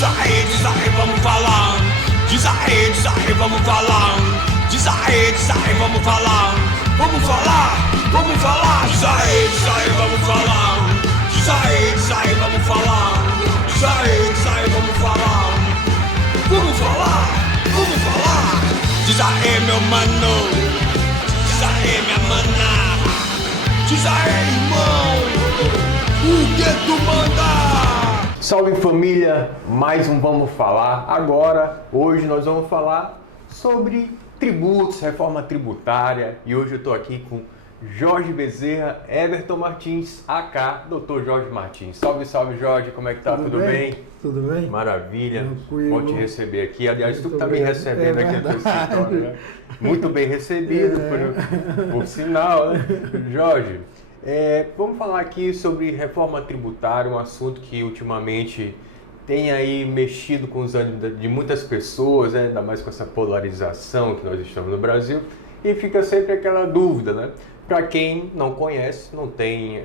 vamos falar. Diz aí, vamos falar. Diz aí, vamos falar. Vamos falar, vamos falar. Diz aí, vamos falar. Diz aí, vamos falar. Diz aí, vamos falar. Vamos falar, vamos falar. Diz aí, meu mano. Diz aí, minha mana. Diz aí, irmão. O que tu manda? Salve família, mais um Vamos Falar. Agora, hoje nós vamos falar sobre tributos, reforma tributária. E hoje eu estou aqui com Jorge Bezerra, Everton Martins, AK, Dr. Jorge Martins. Salve, salve Jorge, como é que tá? Tudo bem? Tudo bem? Maravilha, tranquilo. Bom te receber aqui. Aliás, tu que tá me recebendo aqui no teu escritório, né? Muito bem recebido, por sinal, né? Jorge, vamos falar aqui sobre reforma tributária, um assunto que ultimamente tem aí mexido com os ânimos de muitas pessoas, né? Ainda mais com essa polarização que nós estamos no Brasil, e fica sempre aquela dúvida, né? Para quem não conhece, não tem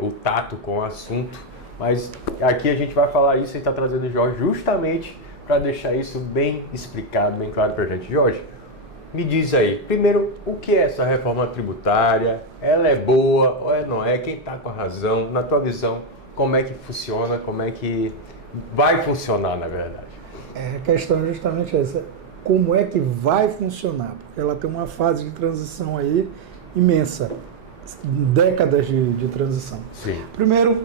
o tato com o assunto, mas aqui a gente vai falar isso e está trazendo o Jorge justamente para deixar isso bem explicado, bem claro para a gente. Jorge, me diz aí, primeiro, o que é essa reforma tributária? Ela é boa ou não é? Quem está com a razão? Na tua visão, como é que funciona? Como é que vai funcionar, na verdade? A questão é justamente essa. Como é que vai funcionar? Porque ela tem uma fase de transição aí imensa. Décadas de transição. Sim. Primeiro,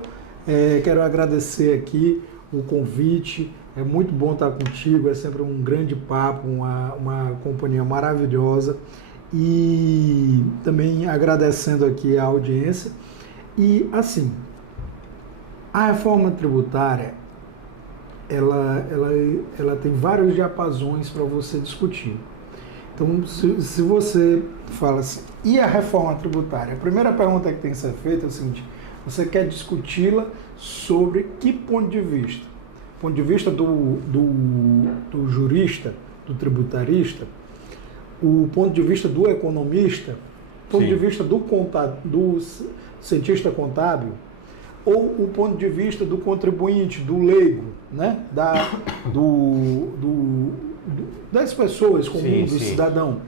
quero agradecer aqui o convite. É muito bom estar contigo, é sempre um grande papo, uma companhia maravilhosa. E também agradecendo aqui a audiência. E assim, a reforma tributária, ela tem vários diapasões para você discutir. Então, se você fala assim, e a reforma tributária? A primeira pergunta que tem que ser feita é o seguinte: você quer discuti-la sobre que ponto de vista? Ponto de vista do jurista, do tributarista, o ponto de vista do economista, o ponto de vista do cientista contábil, ou o ponto de vista do contribuinte, do leigo, né? Das pessoas comuns, do cidadão.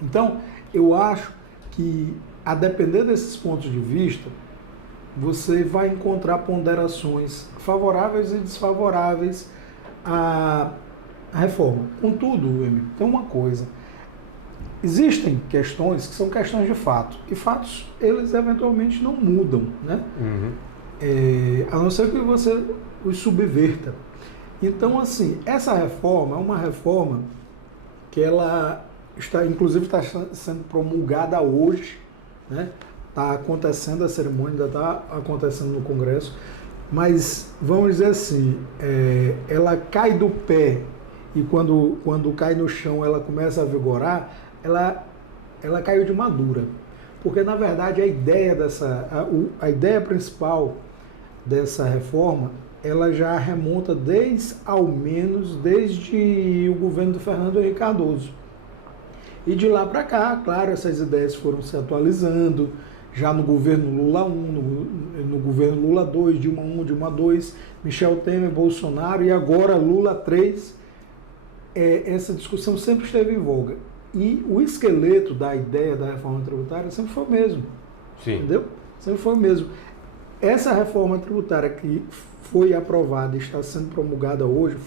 Então, eu acho que, a depender desses pontos de vista, você vai encontrar ponderações favoráveis e desfavoráveis à reforma. Contudo, Emílio, tem uma coisa. Existem questões que são questões de fato. E fatos, eles eventualmente não mudam, né? Uhum. A não ser que você os subverta. Então, assim, essa reforma é uma reforma que ela inclusive está sendo promulgada hoje, né? Está acontecendo a cerimônia, ainda está acontecendo no Congresso, mas vamos dizer assim, ela cai do pé e quando cai no chão ela começa a vigorar, ela caiu de madura, porque na verdade a ideia principal dessa reforma, ela já remonta ao menos desde o governo do Fernando Henrique Cardoso. E de lá para cá, claro, essas ideias foram se atualizando, já no governo Lula 1, no governo Lula 2, Dilma 1, Dilma 2, Michel Temer, Bolsonaro e agora Lula 3, essa discussão sempre esteve em voga. E o esqueleto da ideia da reforma tributária sempre foi o mesmo. Sim. Entendeu? Sempre foi o mesmo. Essa reforma tributária que foi aprovada e está sendo promulgada hoje,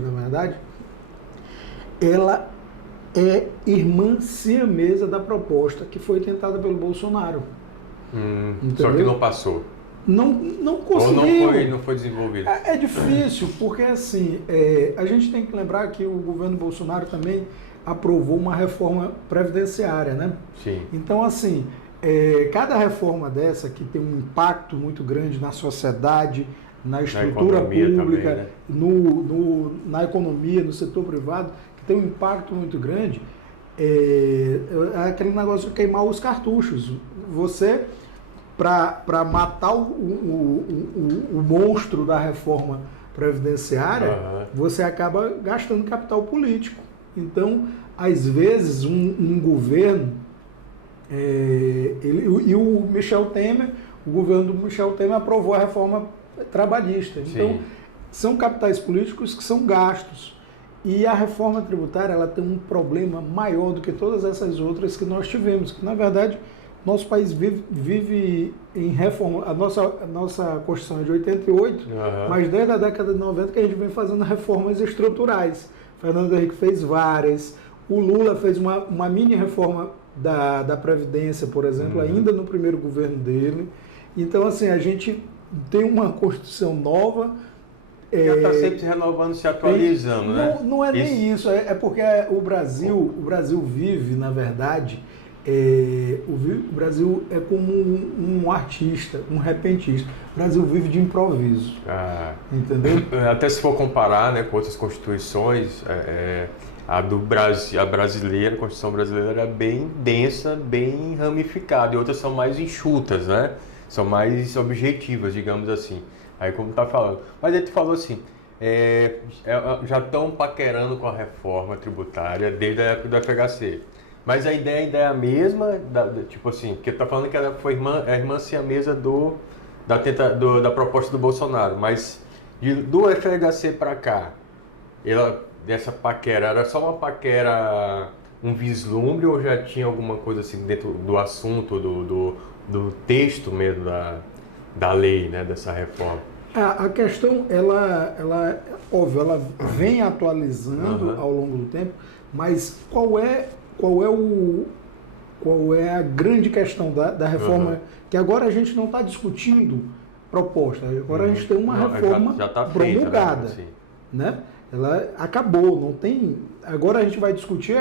na verdade, ela é irmã siamesa da proposta que foi tentada pelo Bolsonaro. Só que não passou. Não conseguiu. Ou não foi desenvolvido. É difícil, porque assim, a gente tem que lembrar que o governo Bolsonaro também aprovou uma reforma previdenciária, né? Sim. Então, assim, cada reforma dessa que tem um impacto muito grande na sociedade, na estrutura pública, também, né? Na economia, no setor privado, que tem um impacto muito grande, é aquele negócio de queimar os cartuchos. Você, para matar o monstro da reforma previdenciária, você acaba gastando capital político. Então, às vezes, um governo, e o Michel Temer, o governo do Michel Temer aprovou a reforma trabalhista. Então, são capitais políticos que são gastos. E a reforma tributária ela tem um problema maior do que todas essas outras que nós tivemos, que na verdade nosso país vive em reforma. A nossa Constituição é de 88, mas desde a década de 90 que a gente vem fazendo reformas estruturais. Fernando Henrique fez várias, o Lula fez uma mini reforma da Previdência, por exemplo, ainda no primeiro governo dele. Então, assim, a gente tem uma Constituição nova. Já está sempre se renovando, se atualizando, né? Não é nem isso, é porque o Brasil vive, na verdade, o Brasil é como um artista, um repentista. O Brasil vive de improviso, entendeu? Até se for comparar, né, com outras constituições, a brasileira, a Constituição brasileira é bem densa, bem ramificada, e outras são mais enxutas, né? São mais objetivas, digamos assim. Aí como tá falando. Mas ele falou assim, já estão paquerando com a reforma tributária desde a época do FHC. Mas a ideia ainda é a mesma, tipo assim, porque tá falando que ela foi a irmã siamesa da proposta do Bolsonaro. Mas do FHC para cá, dessa paquera, era só uma paquera, um vislumbre, ou já tinha alguma coisa assim dentro do assunto, do texto mesmo da lei, né, dessa reforma? A questão, óbvio, ela vem atualizando ao longo do tempo, mas qual é a grande questão da reforma? Que agora a gente não está discutindo proposta, agora a gente tem uma reforma já tá promulgada, feita, né? Ela acabou, não tem. Agora a gente vai discutir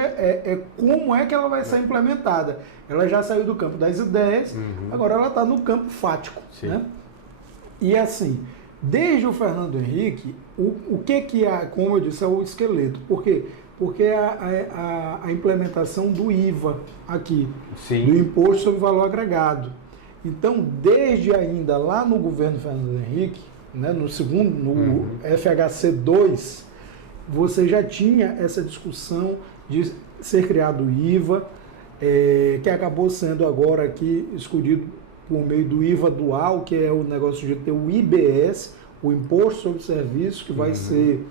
como é que ela vai ser implementada. Ela já saiu do campo das ideias, agora ela está no campo fático, né? E assim, desde o Fernando Henrique, o que como eu disse, é o esqueleto. Por quê? Porque a implementação do IVA aqui, do Imposto sobre Valor Agregado. Então, desde ainda lá no governo Fernando Henrique, né, no FHC 2, você já tinha essa discussão de ser criado o IVA, que acabou sendo agora aqui escolhido por meio do IVA dual, que é o negócio de ter o IBS, o Imposto sobre Serviços, que vai ser,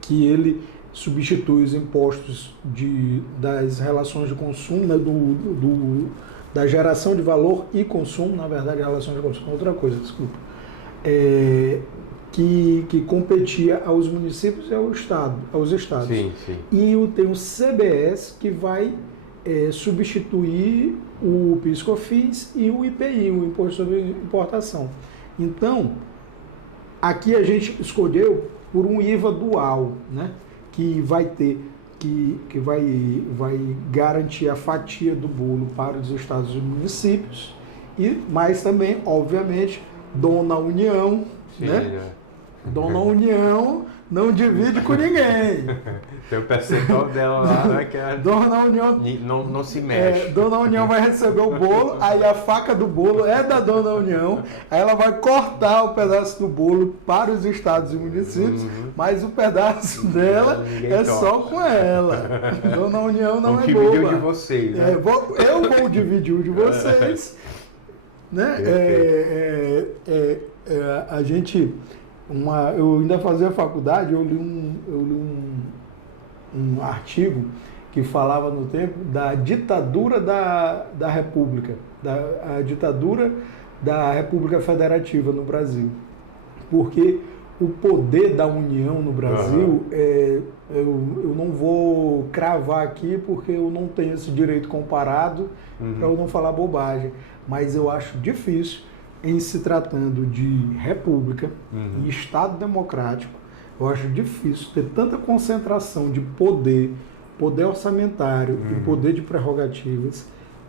que ele substitui os impostos das relações de consumo, né, da geração de valor e consumo, na verdade a relação de consumo é outra coisa, desculpa, que competia aos municípios e aos estados. Sim. E tem o CBS, que vai substituir o PIS/COFINS e o IPI, o Imposto sobre Importação. Então, aqui a gente escolheu por um IVA dual, né? Que vai ter, que vai garantir a fatia do bolo para os estados e municípios, mas também, obviamente, Dona União, né? Dona União não divide com ninguém. Tem o percentual dela lá, né? Que Dona União não se mexe. Dona União vai receber o bolo, aí a faca do bolo é da Dona União, aí ela vai cortar o pedaço do bolo para os estados e municípios, mas o pedaço dela só com ela. Dona União não é boba. Dividiu de vocês, né? Eu vou dividir o de vocês. Né? A gente... eu ainda fazia faculdade, eu li um artigo que falava no tempo da ditadura da República, a ditadura da República Federativa no Brasil. Porque o poder da União no Brasil, eu não vou cravar aqui porque eu não tenho esse direito comparado, para eu não falar bobagem, mas eu acho difícil, em se tratando de república e Estado democrático, eu acho difícil ter tanta concentração de poder orçamentário e poder de prerrogativas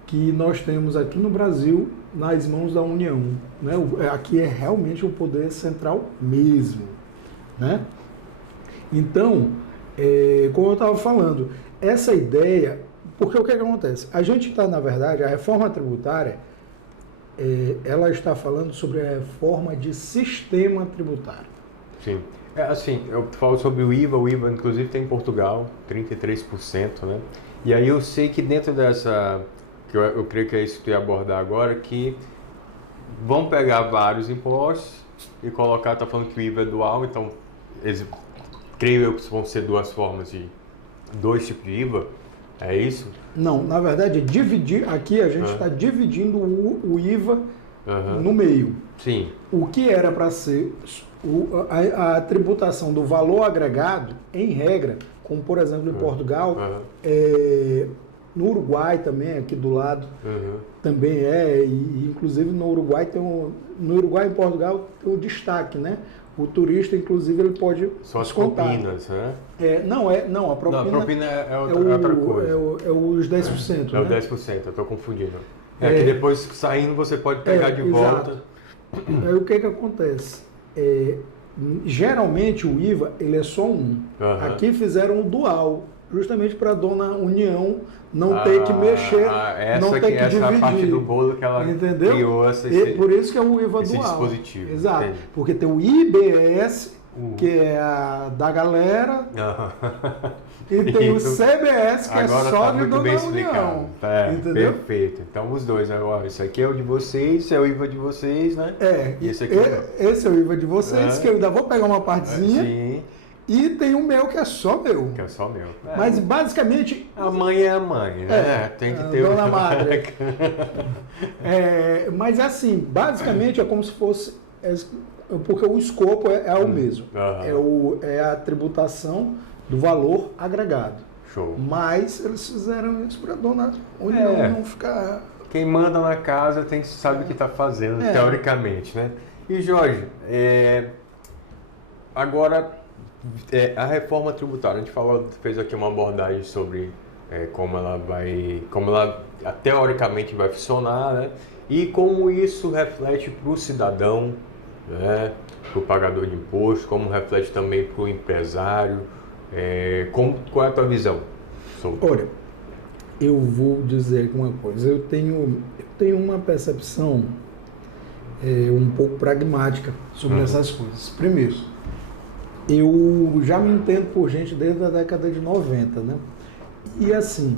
que nós temos aqui no Brasil nas mãos da União. Né? Aqui é realmente um poder central mesmo. Né? Então, como eu estava falando, essa ideia... Porque o que acontece? A gente está, na verdade, a reforma tributária, ela está falando sobre a reforma de sistema tributário. Sim. Assim, eu falo sobre o IVA inclusive tem em Portugal, 33%, né? E aí eu sei que dentro dessa, que eu creio que é isso que tu ia abordar agora, que vão pegar vários impostos e colocar, tá falando que o IVA é dual, então creio eu que vão ser duas formas de 2 tipos de IVA, é isso? Não, na verdade, dividir, aqui a gente está dividindo o IVA no meio. Sim. O que era para ser a tributação do valor agregado, em regra, como por exemplo em Portugal, no Uruguai também, aqui do lado, também e inclusive no Uruguai no Uruguai e em Portugal tem um destaque, né? O turista, inclusive, ele pode São as descontar. propinas, né? Não, a propina, Não, a propina é outra coisa. É os 10%. É o né? 10%, eu estou confundindo. Que depois, saindo, você pode pegar de volta. Aí o que acontece? Geralmente o IVA ele é só um. Aqui fizeram o dual, justamente para a dona União não ter que mexer, não ter que dividir. Essa é a parte do bolo que ela criou. Por isso que é o IVA esse dual. Dispositivo. Exato. Entendi. Porque tem o IBS, que é a da galera, e tem o CBS, que agora é só tá de muito dona bem União. explicado. Entendeu? Perfeito. Então os dois, isso aqui é o de vocês, esse é o IVA de vocês, né? E esse aqui esse é o IVA de vocês, que eu ainda vou pegar uma partezinha. Sim. E tem o meu que é só meu. Que é só meu. Mas basicamente... A mãe é a mãe, né? Tem que ter Dona Madre. Mas assim, basicamente é como se fosse... Porque o escopo é o mesmo. É a tributação do valor agregado. Show. Mas eles fizeram isso para a dona União não ficar... Quem manda na casa sabe o que está fazendo, teoricamente, né? E Jorge, agora... a reforma tributária, a gente fez aqui uma abordagem sobre como ela teoricamente vai funcionar, né? E como isso reflete para o cidadão, né? Para o pagador de imposto, como reflete também para o empresário. Qual é a tua visão? Olha, eu vou dizer uma coisa, eu tenho uma percepção um pouco pragmática sobre essas coisas. Primeiro, eu já me entendo por gente desde a década de 90, né? E assim,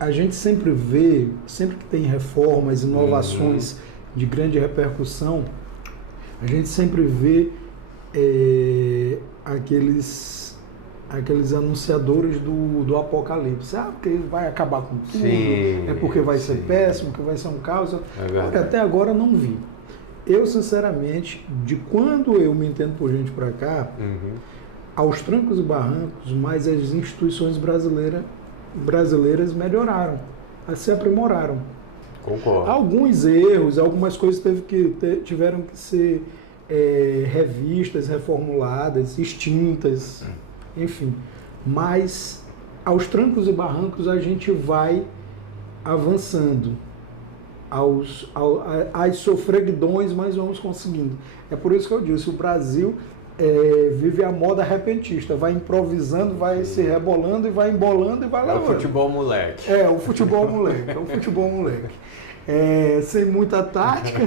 a gente sempre vê, sempre que tem reformas, inovações de grande repercussão, a gente sempre vê aqueles anunciadores do apocalipse. Porque vai acabar com tudo, porque vai ser péssimo, que vai ser um caos. Até agora não vi. Eu, sinceramente, de quando eu me entendo por gente para cá, aos trancos e barrancos, mas as instituições brasileiras melhoraram, se aprimoraram. Concordo. Alguns erros, algumas coisas tiveram que ser revistas, reformuladas, extintas, enfim. Mas aos trancos e barrancos a gente vai avançando. As sofreguidões, mas vamos conseguindo. É por isso que eu disse, o Brasil vive a moda repentista, vai improvisando, vai se rebolando e vai embolando e vai levando. É o futebol moleque. O futebol moleque. Sem muita tática.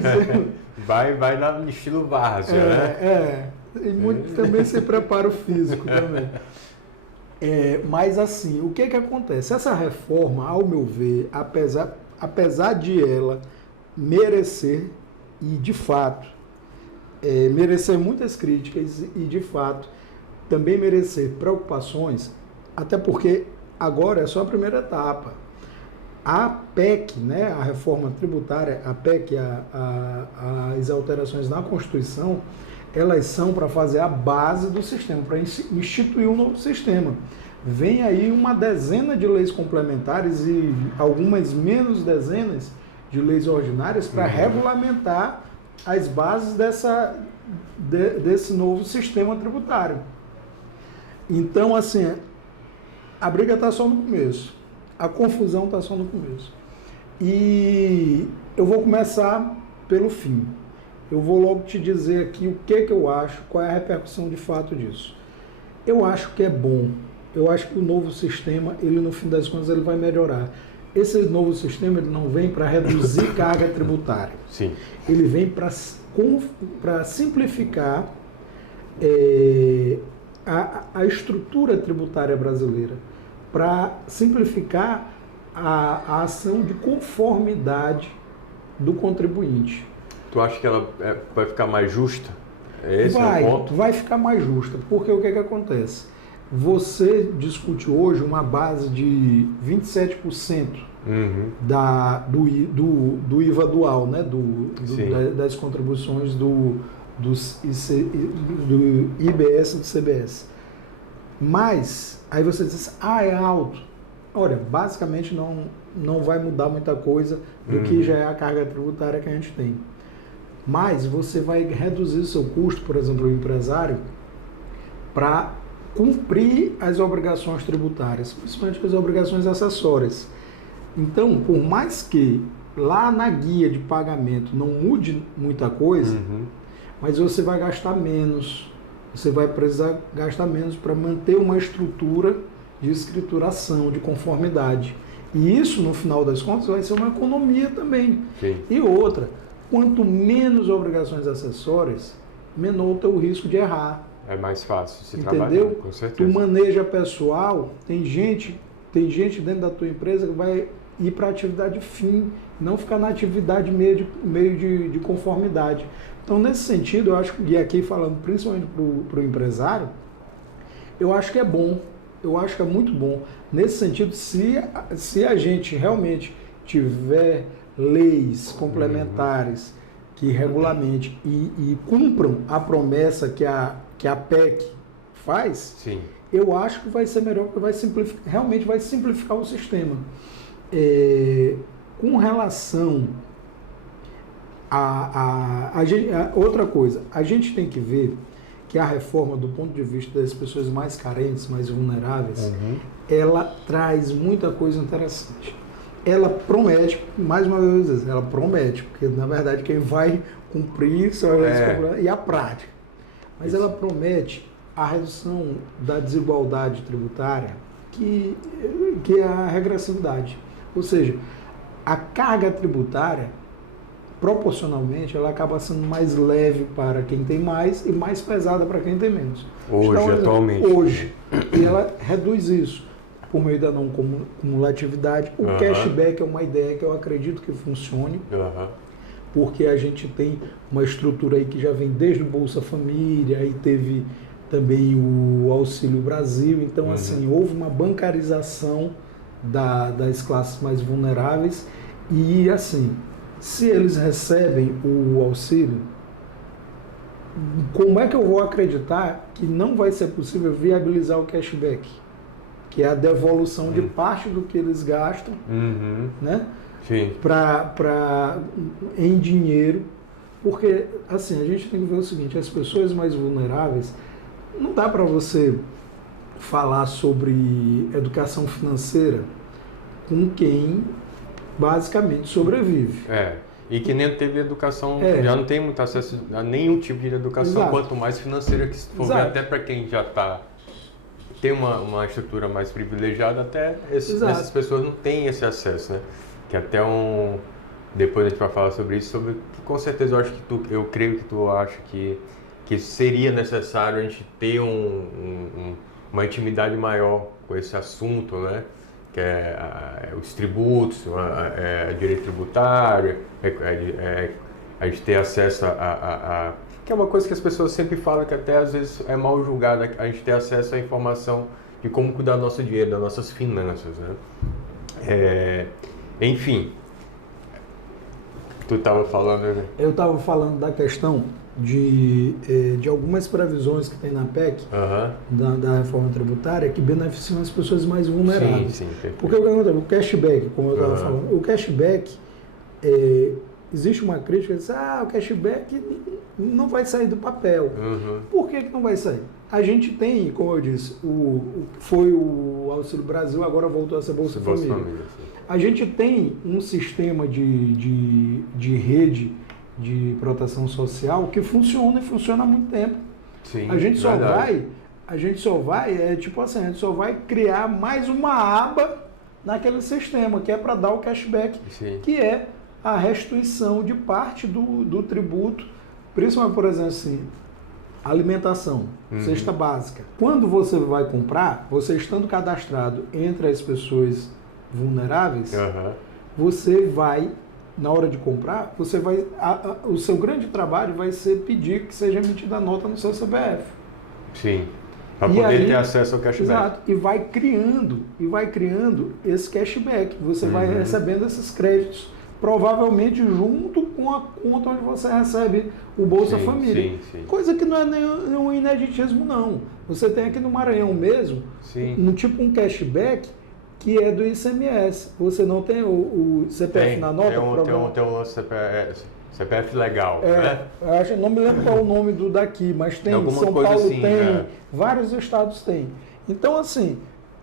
Vai no estilo várzea, né? E também sem preparo físico também. Mas assim, o que acontece? Essa reforma, ao meu ver, apesar de ela merecer, e de fato, merecer muitas críticas e de fato também merecer preocupações, até porque agora é só a primeira etapa. A PEC, né, a reforma tributária, a PEC, as alterações na Constituição, elas são para fazer a base do sistema, para instituir um novo sistema. Vem aí uma dezena de leis complementares e algumas menos dezenas de leis ordinárias para regulamentar as bases desse novo sistema tributário. Então, assim, a briga está só no começo, a confusão está só no começo. E eu vou começar pelo fim. Eu vou logo te dizer aqui o que eu acho, qual é a repercussão de fato disso. Eu acho que é bom. Eu acho que o novo sistema, ele no fim das contas, ele vai melhorar. Esse novo sistema, ele não vem para reduzir carga tributária. Sim. Ele vem para simplificar a estrutura tributária brasileira, para simplificar a ação de conformidade do contribuinte. Tu acha que ela vai ficar mais justa? Esse é o ponto. Vai ficar mais justa, porque o que acontece? Você discute hoje uma base de 27% do IVA dual, né? Das contribuições do IBS e do CBS. Mas, aí você diz, é alto. Olha, basicamente não vai mudar muita coisa do que já é a carga tributária que a gente tem. Mas você vai reduzir o seu custo, por exemplo, o empresário, para cumprir as obrigações tributárias, principalmente as obrigações acessórias. Então, por mais que lá na guia de pagamento não mude muita coisa, mas você vai gastar menos, você vai precisar gastar menos para manter uma estrutura de escrituração, de conformidade. E isso, no final das contas, vai ser uma economia também. Sim. E outra, quanto menos obrigações acessórias, menor o teu risco de errar. É mais fácil se Entendeu? trabalhar, com certeza. Tu maneja pessoal, tem gente dentro da tua empresa que vai ir para a atividade fim, não ficar na atividade meio de conformidade. Então, nesse sentido, eu acho que, e aqui falando principalmente para o empresário, eu acho que é bom, eu acho que é muito bom. Nesse sentido, se a gente realmente tiver leis complementares que regulamente e cumpram a promessa que a PEC faz, Sim. eu acho que vai ser melhor, porque realmente vai simplificar o sistema. Com relação outra coisa, a gente tem que ver que a reforma, do ponto de vista das pessoas mais carentes, mais vulneráveis, ela traz muita coisa interessante. Ela promete, mais uma vez, ela promete, porque na verdade quem vai cumprir e a prática. Mas ela promete a redução da desigualdade tributária, que é a regressividade. Ou seja, a carga tributária, proporcionalmente, ela acaba sendo mais leve para quem tem mais e mais pesada para quem tem menos. Atualmente. Hoje. E ela reduz isso por meio da não cumulatividade. O cashback é uma ideia que eu acredito que funcione, porque a gente tem uma estrutura aí que já vem desde o Bolsa Família, aí teve também o Auxílio Brasil. Então, assim, houve uma bancarização das classes mais vulneráveis e, assim, se eles recebem o auxílio, como é que eu vou acreditar que não vai ser possível viabilizar o cashback? Que é a devolução de parte do que eles gastam, né? Sim. Em dinheiro. Porque, assim, a gente tem que ver o seguinte, as pessoas mais vulneráveis, não dá para você falar sobre educação financeira com quem basicamente sobrevive. E que nem teve educação, já não tem muito acesso a nenhum tipo de educação, Exato. quanto mais financeira, que se for ver, até para quem já tem uma estrutura mais privilegiada, até essas pessoas não têm esse acesso, né? Que até depois a gente vai falar sobre isso, com certeza eu creio que tu acha que seria necessário a gente ter uma intimidade maior com esse assunto, né? Que é os tributos, direito tributário, a gente ter acesso que é uma coisa que as pessoas sempre falam, que até às vezes é mal julgada, a gente ter acesso à informação de como cuidar do nosso dinheiro, das nossas finanças, né? Enfim, tu estava falando, né? Eu estava falando da questão de algumas previsões que tem na PEC, da reforma tributária, que beneficiam as pessoas mais vulneráveis. Sim, porque o cashback, como eu estava falando, o cashback, existe uma crítica que diz, o cashback não vai sair do papel. Por que não vai sair? A gente tem, como eu disse, foi o Auxílio Brasil, agora voltou a ser Bolsa Família. A gente tem um sistema de rede de proteção social que funciona e funciona há muito tempo. Sim, a gente só vai criar mais uma aba naquele sistema, que é para dar o cashback, que é a restituição de parte do tributo, principalmente, por exemplo, assim, alimentação, cesta básica. Quando você vai comprar, você estando cadastrado entre as pessoas vulneráveis, você vai na hora de comprar, você vai, o seu grande trabalho vai ser pedir que seja emitida a nota no seu CPF. Sim. Para poder ter acesso ao cashback. Exato. E vai criando esse cashback. Você vai recebendo esses créditos, provavelmente junto com a conta onde você recebe o Bolsa Família. Sim. Coisa que não é nenhum ineditismo, não. Você tem aqui no Maranhão mesmo, tipo um cashback que é do ICMS. Você não tem o CPF na nota? Tem um lance CPF legal, né? Eu não me lembro qual é o nome do daqui, mas tem, São Paulo assim, tem, vários estados têm. Então, assim,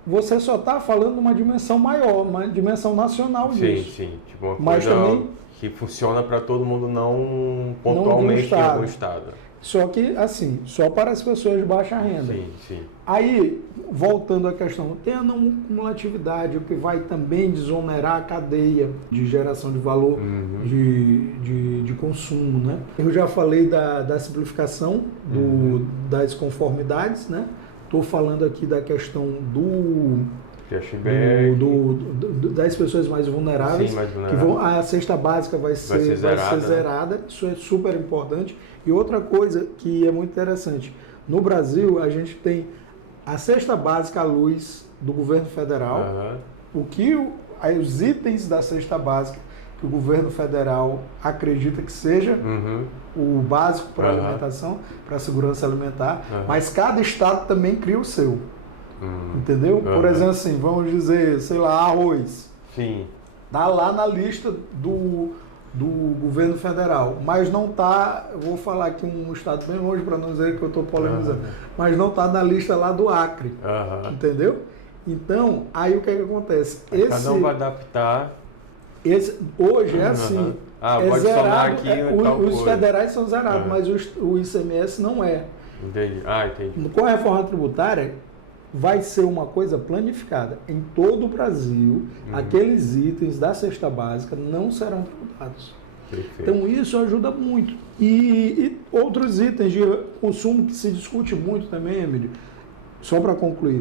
você só está falando de uma dimensão maior, uma dimensão nacional disso. Sim. Tipo uma mas coisa também, que funciona para todo mundo, não pontualmente em algum estado. Só que, assim, só para as pessoas de baixa renda. Sim. Aí, voltando à questão, tem a não cumulatividade, o que vai também desonerar a cadeia de geração de valor de consumo, né? Eu já falei da simplificação das conformidades, né? Estou falando aqui da questão das pessoas mais vulneráveis. Sim, mais que a cesta básica vai ser zerada. Isso é super importante. E outra coisa que é muito interessante, no Brasil a gente tem a cesta básica à luz do governo federal, os itens da cesta básica que o governo federal acredita que seja o básico para alimentação, para a segurança alimentar, mas cada estado também cria o seu. Entendeu? Por exemplo, assim, vamos dizer, sei lá, arroz. Sim. Tá lá na lista do governo federal, mas não tá, vou falar aqui um estado bem longe para não dizer que eu estou polemizando, mas não tá na lista lá do Acre. Entendeu? Então, aí o que acontece? Cada um vai adaptar. Hoje é assim. Pode zerado, aqui os federais são zerados, mas o ICMS não é. Entendi. Entendi. Com a reforma tributária, vai ser uma coisa planificada. Em todo o Brasil, aqueles itens da cesta básica não serão tributados. Perfeito. Então isso ajuda muito. E outros itens de consumo que se discute muito também, Emílio, só para concluir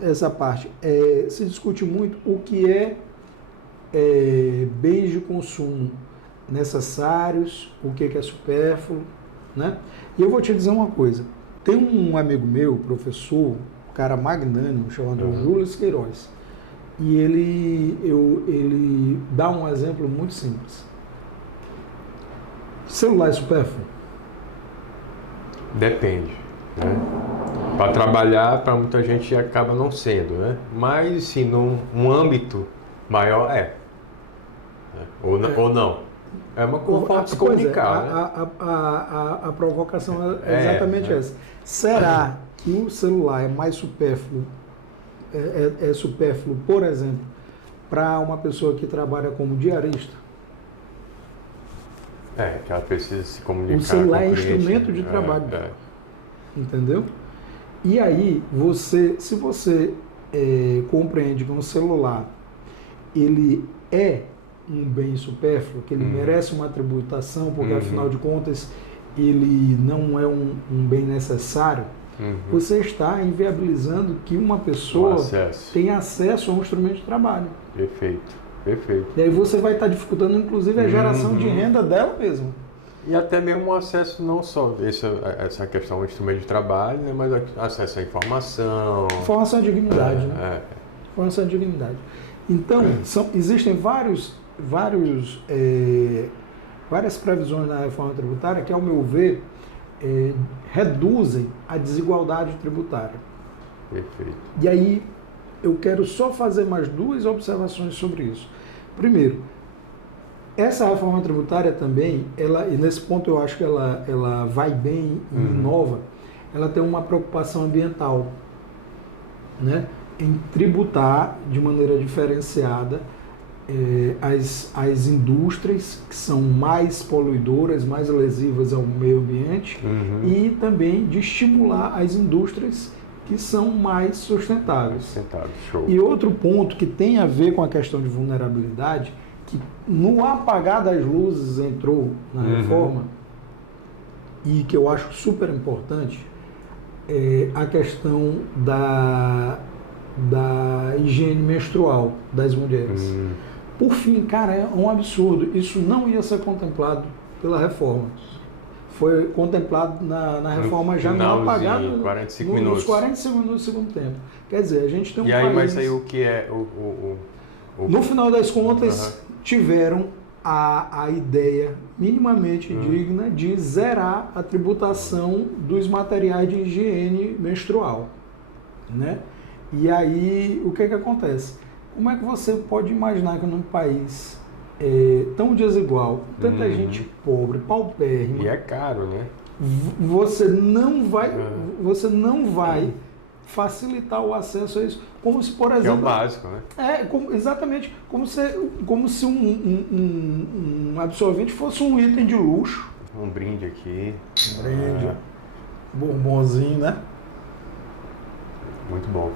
essa parte, se discute muito o que é bens de consumo necessários, o que é supérfluo, né? E eu vou te dizer uma coisa. Tem um amigo meu, professor, um cara magnânimo, chamado Júlio Queiroz, e ele dá um exemplo muito simples. Celular é supérfluo? Depende, né? Para trabalhar, para muita gente acaba não sendo, né? Mas, sim, num âmbito maior ou não. É uma forma de se comunicar, né? A provocação é exatamente essa. Será que o celular é mais supérfluo, é supérfluo, por exemplo, para uma pessoa que trabalha como diarista? Que ela precisa se comunicar. O celular com é o cliente, instrumento de trabalho. Entendeu? E aí, se você compreende que um celular ele é um bem supérfluo, que ele merece uma tributação, porque afinal de contas ele não é um bem necessário, você está inviabilizando que uma pessoa tenha acesso a um instrumento de trabalho. Perfeito. E aí você vai estar dificultando, inclusive, a geração de renda dela mesma. E até mesmo o acesso, não só essa questão do instrumento de trabalho, né, mas acesso à informação. Informação é dignidade, né? Informação é dignidade. Então, existem várias previsões na reforma tributária que, ao meu ver, reduzem a desigualdade tributária. Perfeito. E aí, eu quero só fazer mais duas observações sobre isso. Primeiro, essa reforma tributária também, e nesse ponto eu acho que ela vai bem e inova, ela tem uma preocupação ambiental, né? Em tributar de maneira diferenciada as indústrias que são mais poluidoras, mais lesivas ao meio ambiente, e também de estimular as indústrias que são mais sustentáveis. Show. E outro ponto que tem a ver com a questão de vulnerabilidade, que no apagar das luzes entrou na reforma, e que eu acho super importante, é a questão da higiene menstrual das mulheres. Por fim, cara, é um absurdo. Isso não ia ser contemplado pela reforma. Foi contemplado na reforma já no apagado nos 45 minutos do segundo tempo. Quer dizer, a gente tem um país... E aí, país... mas aí o que é No final das contas, tiveram a ideia minimamente digna de zerar a tributação dos materiais de higiene menstrual, né? E aí, o que acontece? Como é que você pode imaginar que num país tão desigual, tanta gente pobre, paupérrima... E é caro, né? Você não vai facilitar o acesso a isso, como se, por exemplo... Que é o básico, né? Exatamente, como se um absorvente fosse um item de luxo. Um brinde aqui. Um brinde, bombonzinho, né? Muito bom.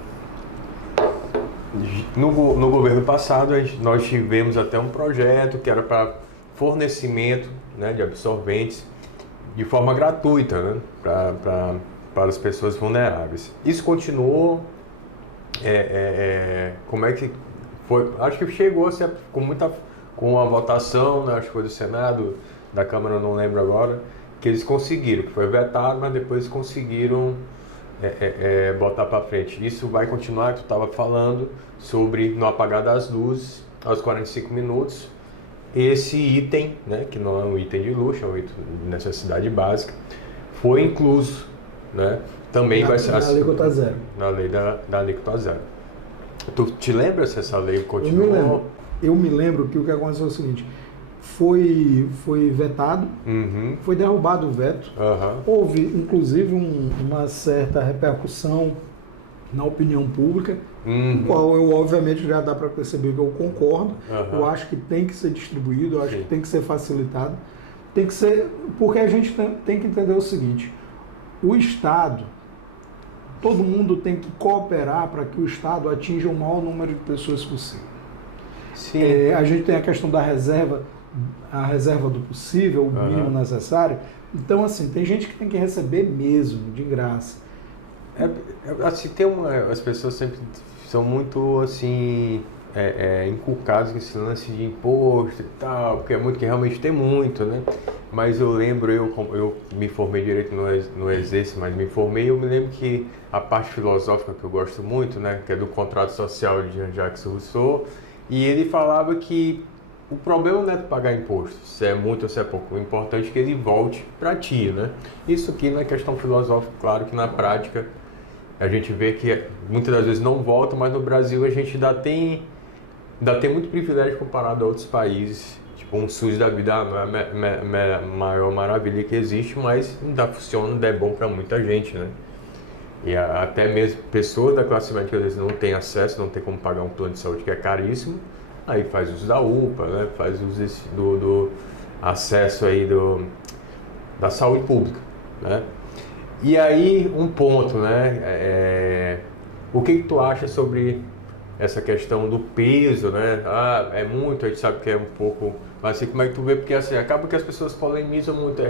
No governo passado, nós tivemos até um projeto que era para fornecimento, né, de absorventes de forma gratuita, né, para as pessoas vulneráveis. Isso continuou, como é que foi? Acho que chegou a ser com a votação, né, acho que foi do Senado, da Câmara, eu não lembro agora, que eles conseguiram, que foi vetado, mas depois conseguiram botar para frente. Isso vai continuar, que tu estava falando, sobre no apagar das luzes, aos 45 minutos, esse item, né, que não é um item de luxo, é um item de necessidade básica, foi incluso, né, também vai ser... Na alíquota zero. Na lei da alíquota zero. Tu te lembra se essa lei continuou? Eu me lembro que o que aconteceu é o seguinte, foi vetado, foi derrubado o veto, houve inclusive uma certa repercussão na opinião pública, com qual eu obviamente já dá para perceber que eu concordo, eu acho que tem que ser distribuído, eu acho que tem que ser facilitado, tem que ser, porque a gente tem que entender o seguinte, o Estado, todo mundo tem que cooperar para que o Estado atinja o maior número de pessoas possível. Sim. A gente tem a questão da reserva, a reserva do possível, o mínimo necessário. Então, assim, tem gente que tem que receber mesmo, de graça. Assim, as pessoas sempre são muito, assim, inculcadas nesse lance de imposto e tal, porque é muito que realmente tem muito, né? Mas eu lembro, eu me formei direito no Exército, mas me formei, eu me lembro que a parte filosófica que eu gosto muito, né, que é do contrato social de Jean-Jacques Rousseau, e ele falava que o problema não é tu pagar imposto, se é muito ou se é pouco, o importante é que ele volte para ti, né? Isso aqui não é questão filosófica, claro que na prática a gente vê que muitas das vezes não volta, mas no Brasil a gente ainda tem muito privilégio comparado a outros países, tipo um SUS da vida não é a maior maravilha que existe, mas ainda funciona, ainda é bom para muita gente, né? E até mesmo pessoas da classe média que às vezes não têm acesso, não tem como pagar um plano de saúde que é caríssimo, aí faz uso da UPA, né? Faz uso do acesso aí da saúde pública, né? E aí um ponto, né? O que tu acha sobre essa questão do peso, né? É muito, a gente sabe que é um pouco, mas assim, como é que tu vê? Porque assim, acaba que as pessoas polemizam muito,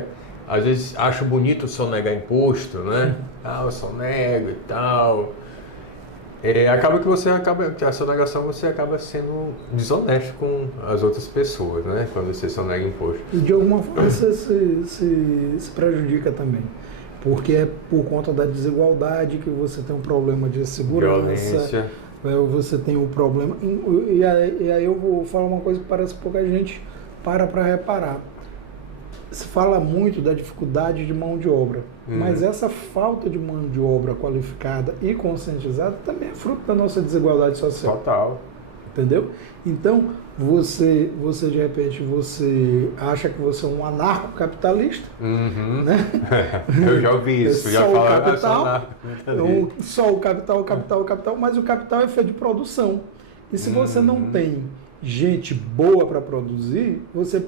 às vezes acho bonito sonegar imposto, né? Eu sonego e tal. Acaba que a sonegação você acaba sendo desonesto com as outras pessoas, né? Quando você sonega imposto. E de alguma forma você se prejudica também. Porque é por conta da desigualdade que você tem um problema de segurança. Violência. Você tem o problema. E aí eu vou falar uma coisa que parece que pouca gente para reparar. Se fala muito da dificuldade de mão de obra, mas essa falta de mão de obra qualificada e conscientizada também é fruto da nossa desigualdade social. Total. Entendeu? Então, você de repente, você acha que você é um anarcocapitalista, né? Eu já ouvi isso, já falaram só o capital, mas o capital é feito de produção. E se você não tem gente boa para produzir, você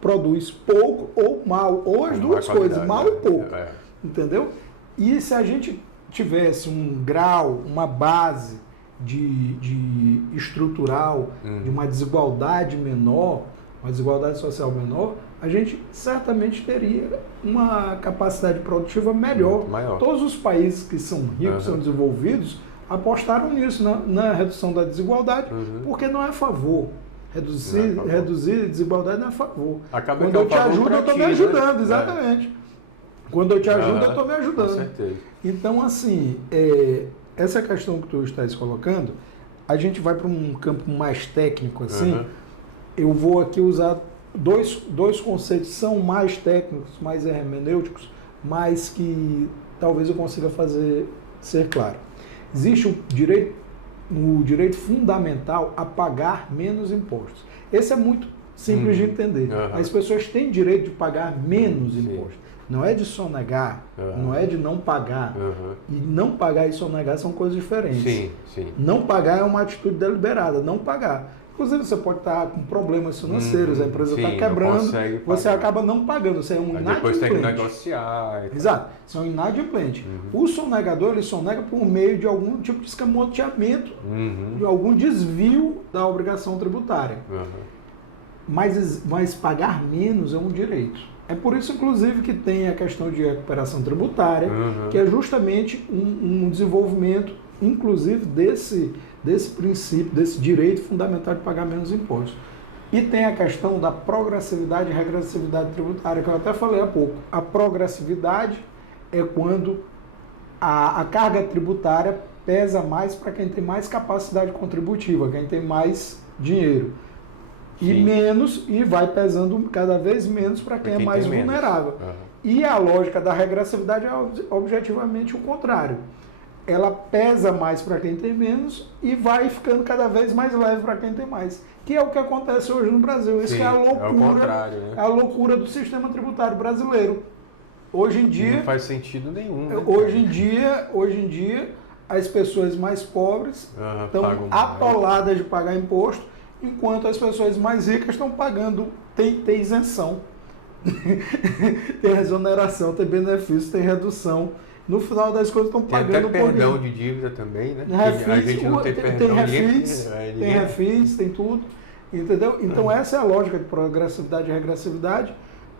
produz pouco ou mal, ou as duas coisas, mal e pouco, entendeu? E se a gente tivesse um grau, uma base de estrutural, de uma desigualdade menor, uma desigualdade social menor, a gente certamente teria uma capacidade produtiva melhor. Maior. Todos os países que são ricos, são desenvolvidos, apostaram nisso, na redução da desigualdade, porque não é favor. reduzir desigualdade não é a favor. Acaba Quando que é eu um te favor ajudo, pra eu estou ti, me né? ajudando, exatamente. Quando eu te ajudo, eu estou me Com ajudando. certeza. Então, assim, essa questão que tu estás colocando, a gente vai para um campo mais técnico, assim. Eu vou aqui usar dois conceitos, são mais técnicos, mais hermenêuticos, mas que talvez eu consiga fazer ser claro. Existe o direito fundamental a pagar menos impostos. Esse é muito simples de entender. As pessoas têm direito de pagar menos impostos. Não é de sonegar, não é de não pagar. E não pagar e sonegar são coisas diferentes. Sim, sim. Não pagar é uma atitude deliberada, não pagar. Inclusive, você pode estar com problemas financeiros, a empresa está quebrando, você acaba não pagando, você é um inadimplente. Depois tem que negociar. Exato, você é um inadimplente. O sonegador, ele sonega por meio de algum tipo de escamoteamento, de algum desvio da obrigação tributária. Mas pagar menos é um direito. É por isso, inclusive, que tem a questão de recuperação tributária, que é justamente um desenvolvimento, inclusive, desse princípio, desse direito fundamental de pagar menos impostos. E tem a questão da progressividade e regressividade tributária, que eu até falei há pouco. A progressividade é quando a carga tributária pesa mais para quem tem mais capacidade contributiva, quem tem mais dinheiro. E vai pesando cada vez menos para quem é mais vulnerável. E a lógica da regressividade é objetivamente o contrário. Ela pesa mais para quem tem menos e vai ficando cada vez mais leve para quem tem mais. Que é o que acontece hoje no Brasil. Isso é a loucura, a loucura do sistema tributário brasileiro. Hoje em dia... Não faz sentido nenhum. Né? Hoje em dia, as pessoas mais pobres estão atoladas de pagar imposto, enquanto as pessoas mais ricas estão pagando, tem isenção, tem exoneração, tem benefício, tem redução. No final das contas estão pagando por perdão de dívida também, né? A gente não tem perdão. Tem refis, tem tudo, entendeu? Então essa é a lógica de progressividade e regressividade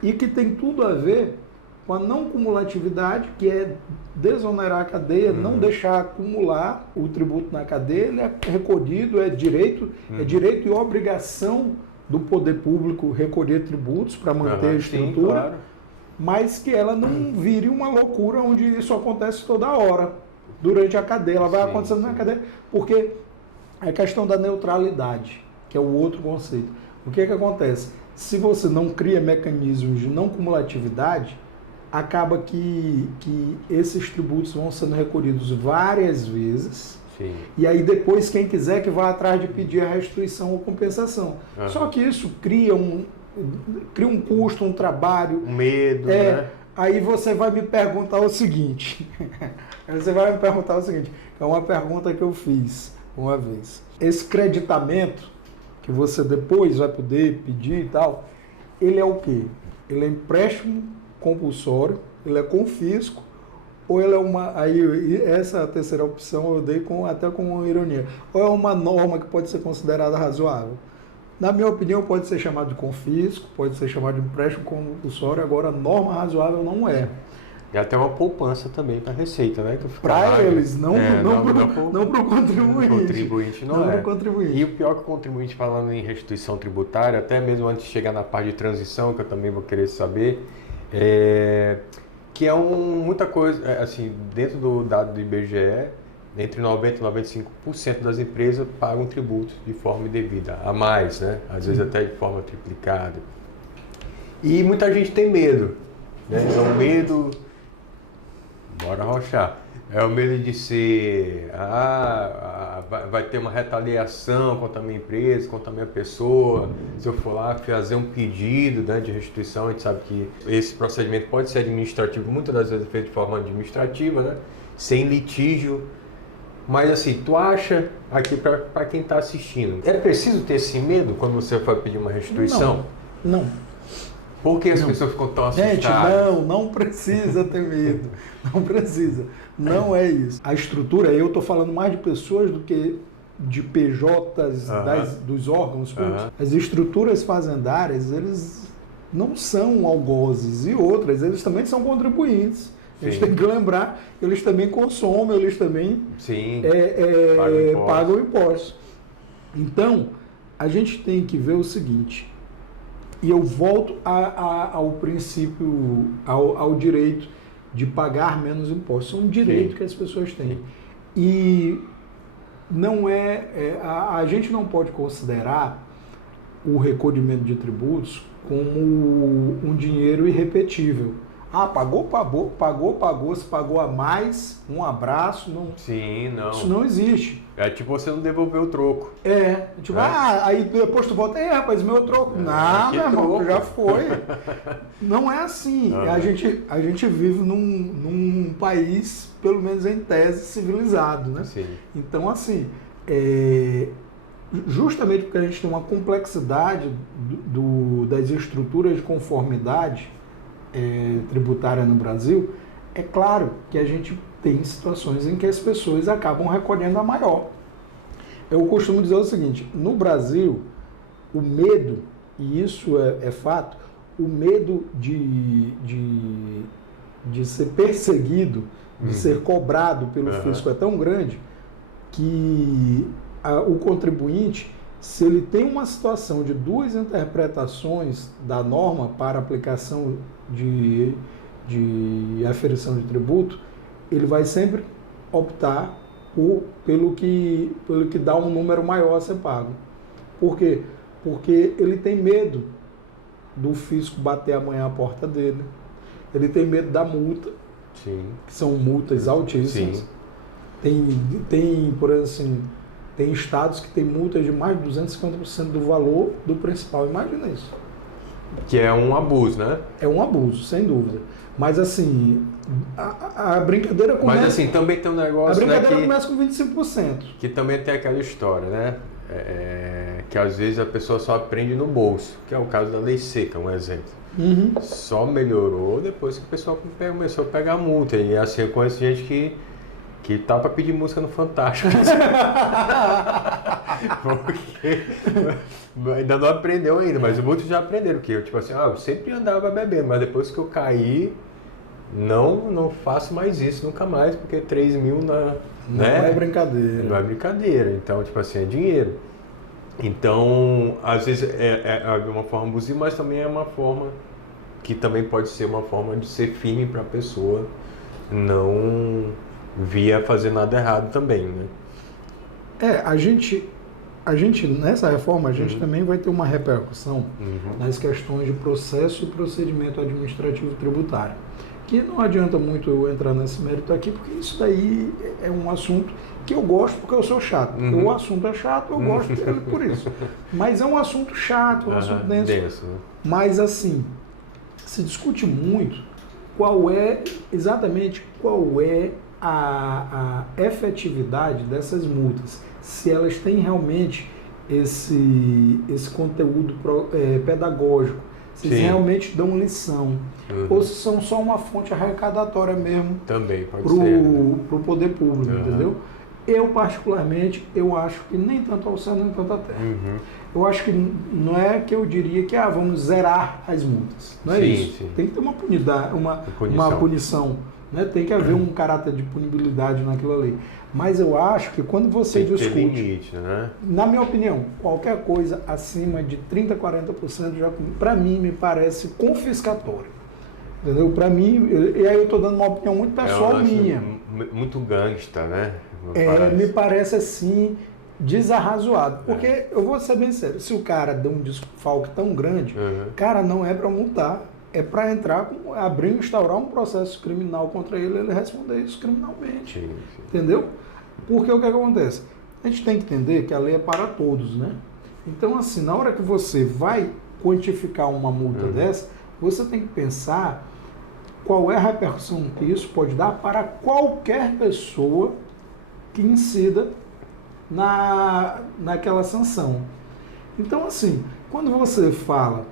e que tem tudo a ver com a não cumulatividade, que é desonerar a cadeia, não deixar acumular o tributo na cadeia, ele é recolhido, é direito e obrigação do poder público recolher tributos para manter a estrutura, sim, claro. Mas que ela não vire uma loucura onde isso acontece toda hora, durante a cadeia, ela vai acontecendo na cadeia, porque é a questão da neutralidade, que é o outro conceito. O que acontece? Se você não cria mecanismos de não cumulatividade, acaba que esses tributos vão sendo recolhidos várias vezes. Sim. E aí depois quem quiser que vá atrás de pedir a restituição ou compensação. Só que isso cria um custo, um trabalho. Um medo, né? Aí você vai me perguntar o seguinte. É uma pergunta que eu fiz uma vez. Esse creditamento que você depois vai poder pedir e tal, ele é o quê? Ele é empréstimo compulsório, ele é confisco, ou ele é uma... Aí, essa é a terceira opção eu dei até com uma ironia. Ou é uma norma que pode ser considerada razoável? Na minha opinião, pode ser chamado de confisco, pode ser chamado de empréstimo compulsório, agora norma razoável não é. E até uma poupança também para a Receita, né? Para eles, não para o contribuinte. O contribuinte não é. Contribuinte. E o pior que o contribuinte, falando em restituição tributária, até mesmo antes de chegar na parte de transição, que eu também vou querer saber, que é muita coisa, assim, dentro do dado do IBGE, entre 90% e 95% das empresas pagam tributos de forma indevida, a mais, né? Às vezes até de forma triplicada. E muita gente tem medo, né? Então, o medo... Bora arrochar. É o medo de ser... vai ter uma retaliação contra a minha empresa, contra a minha pessoa. Se eu for lá fazer um pedido, né, de restituição, a gente sabe que esse procedimento pode ser administrativo, muitas das vezes é feito de forma administrativa, né? Sem litígio. Mas assim, tu acha, aqui para quem está assistindo, é preciso ter esse medo quando você vai pedir uma restituição? Não. Por que as pessoas ficam tão assustadas? Gente, não precisa ter medo. Não precisa. Não é isso. A estrutura, eu estou falando mais de pessoas do que de PJs dos órgãos públicos. As estruturas fazendárias, eles não são algozes. E outras, eles também são contribuintes. A gente tem que lembrar que eles também consomem, eles também pagam impostos. Então, a gente tem que ver o seguinte, e eu volto ao princípio, ao direito de pagar menos impostos. É um direito que as pessoas têm. E não a gente não pode considerar o recolhimento de tributos como um dinheiro irrepetível. Ah, pagou, se pagou a mais, um abraço, não. Sim, não. Isso não existe. É tipo você não devolver o troco. Tipo, aí depois tu volta, rapaz, meu troco. Não, meu irmão, troco? Já foi. Não é assim. A gente vive num país, pelo menos em tese, civilizado, né? Sim. Então, assim, justamente porque a gente tem uma complexidade das estruturas de conformidade tributária no Brasil, é claro que a gente tem situações em que as pessoas acabam recolhendo a maior. Eu costumo dizer o seguinte, no Brasil, o medo, e isso é fato, o medo de ser perseguido, de ser cobrado pelo fisco é tão grande que o contribuinte, se ele tem uma situação de duas interpretações da norma para aplicação de aferição de tributo, ele vai sempre optar pelo que dá um número maior a ser pago. Por quê? Porque ele tem medo do fisco bater amanhã a porta dele, ele tem medo da multa, Sim. que são multas altíssimas. Tem, por exemplo, assim, tem estados que têm multas de mais de 250% do valor do principal. Imagina isso. Que é um abuso, né? É um abuso, sem dúvida. Mas assim, a brincadeira começa... Mas assim, também tem um negócio... A brincadeira começa com 25%. Que também tem aquela história, né? Que às vezes a pessoa só aprende no bolso, que é o caso da lei seca, um exemplo. Uhum. Só melhorou depois que o pessoal começou a pegar multa. E assim, eu conheço gente que tá para pedir música no Fantástico. Porque ainda não aprendeu ainda, mas muitos já aprenderam. Que eu, tipo assim, eu sempre andava bebendo, mas depois que eu caí, não faço mais isso, nunca mais, porque 3 mil não é brincadeira. Não é brincadeira, então, tipo assim, é dinheiro. Então, às vezes é uma forma abusiva, mas também é uma forma que também pode ser uma forma de ser firme para a pessoa não via fazer nada errado também, né? A gente nessa reforma, a gente também vai ter uma repercussão nas questões de processo e procedimento administrativo tributário. Que não adianta muito eu entrar nesse mérito aqui, porque isso daí é um assunto que eu gosto porque eu sou chato. O assunto é chato, eu gosto dele por isso. Mas é um assunto chato, um assunto denso. Né? Mas assim, se discute muito exatamente qual é a efetividade dessas multas. Se elas têm realmente esse conteúdo pedagógico, se eles realmente dão lição, ou se são só uma fonte arrecadatória mesmo também pode ser, para o poder público, entendeu? Eu, particularmente, eu acho que nem tanto ao céu, nem tanto à terra. Eu acho que não é que eu diria que vamos zerar as multas. Não é isso. Sim. Tem que ter uma punição. Né? Tem que haver um caráter de punibilidade naquilo ali. Mas eu acho que quando você discute, tem limite, né? Na minha opinião, qualquer coisa acima de 30%, 40% já, para mim, me parece confiscatório. Entendeu? Para mim, e aí eu estou dando uma opinião muito pessoal minha. Muito gangsta, né? Me parece assim, desarrazoado. Porque, eu vou ser bem sério, se o cara dá um desfalque tão grande, cara, não é para multar. É para instaurar um processo criminal contra ele responder isso criminalmente. Sim. Entendeu? Porque o que acontece? A gente tem que entender que a lei é para todos, né? Então, assim, na hora que você vai quantificar uma multa dessa, você tem que pensar qual é a repercussão que isso pode dar para qualquer pessoa que incida naquela sanção. Então, assim, quando você fala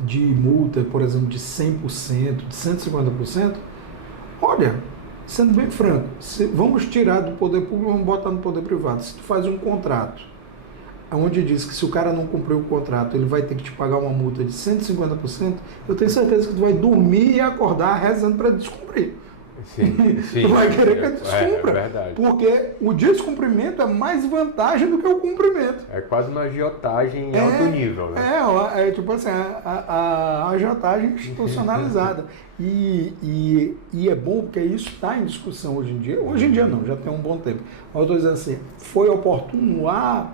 de multa, por exemplo, de 100%, de 150%, olha, sendo bem franco, vamos tirar do poder público, vamos botar no poder privado. Se tu faz um contrato, onde diz que se o cara não cumprir o contrato, ele vai ter que te pagar uma multa de 150%, eu tenho certeza que tu vai dormir e acordar rezando para descumprir. Sim, tu vai querer que ele descumpra. É verdade. Porque o descumprimento é mais vantagem do que o cumprimento. É quase uma agiotagem em alto nível, né? É tipo assim, a agiotagem institucionalizada. E é bom porque isso está em discussão hoje em dia. Hoje em dia não, já tem um bom tempo. Mas eu estou dizendo assim, foi oportuno a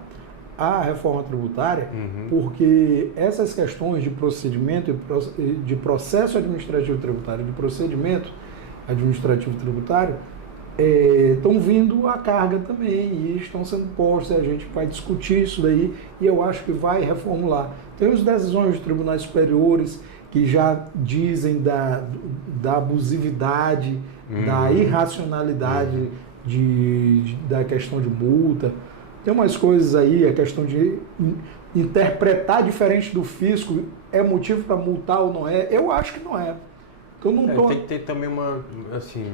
reforma tributária, porque essas questões de procedimento, de processo administrativo tributário, de procedimento administrativo tributário, estão vindo à carga também e estão sendo postos, a gente vai discutir isso daí e eu acho que vai reformular. Tem as decisões de tribunais superiores que já dizem da abusividade, da irracionalidade da questão de multa. Tem umas coisas aí, a questão de interpretar diferente do fisco é motivo para multar ou não é? Eu acho que não é. Eu não tô... Tem que ter também assim,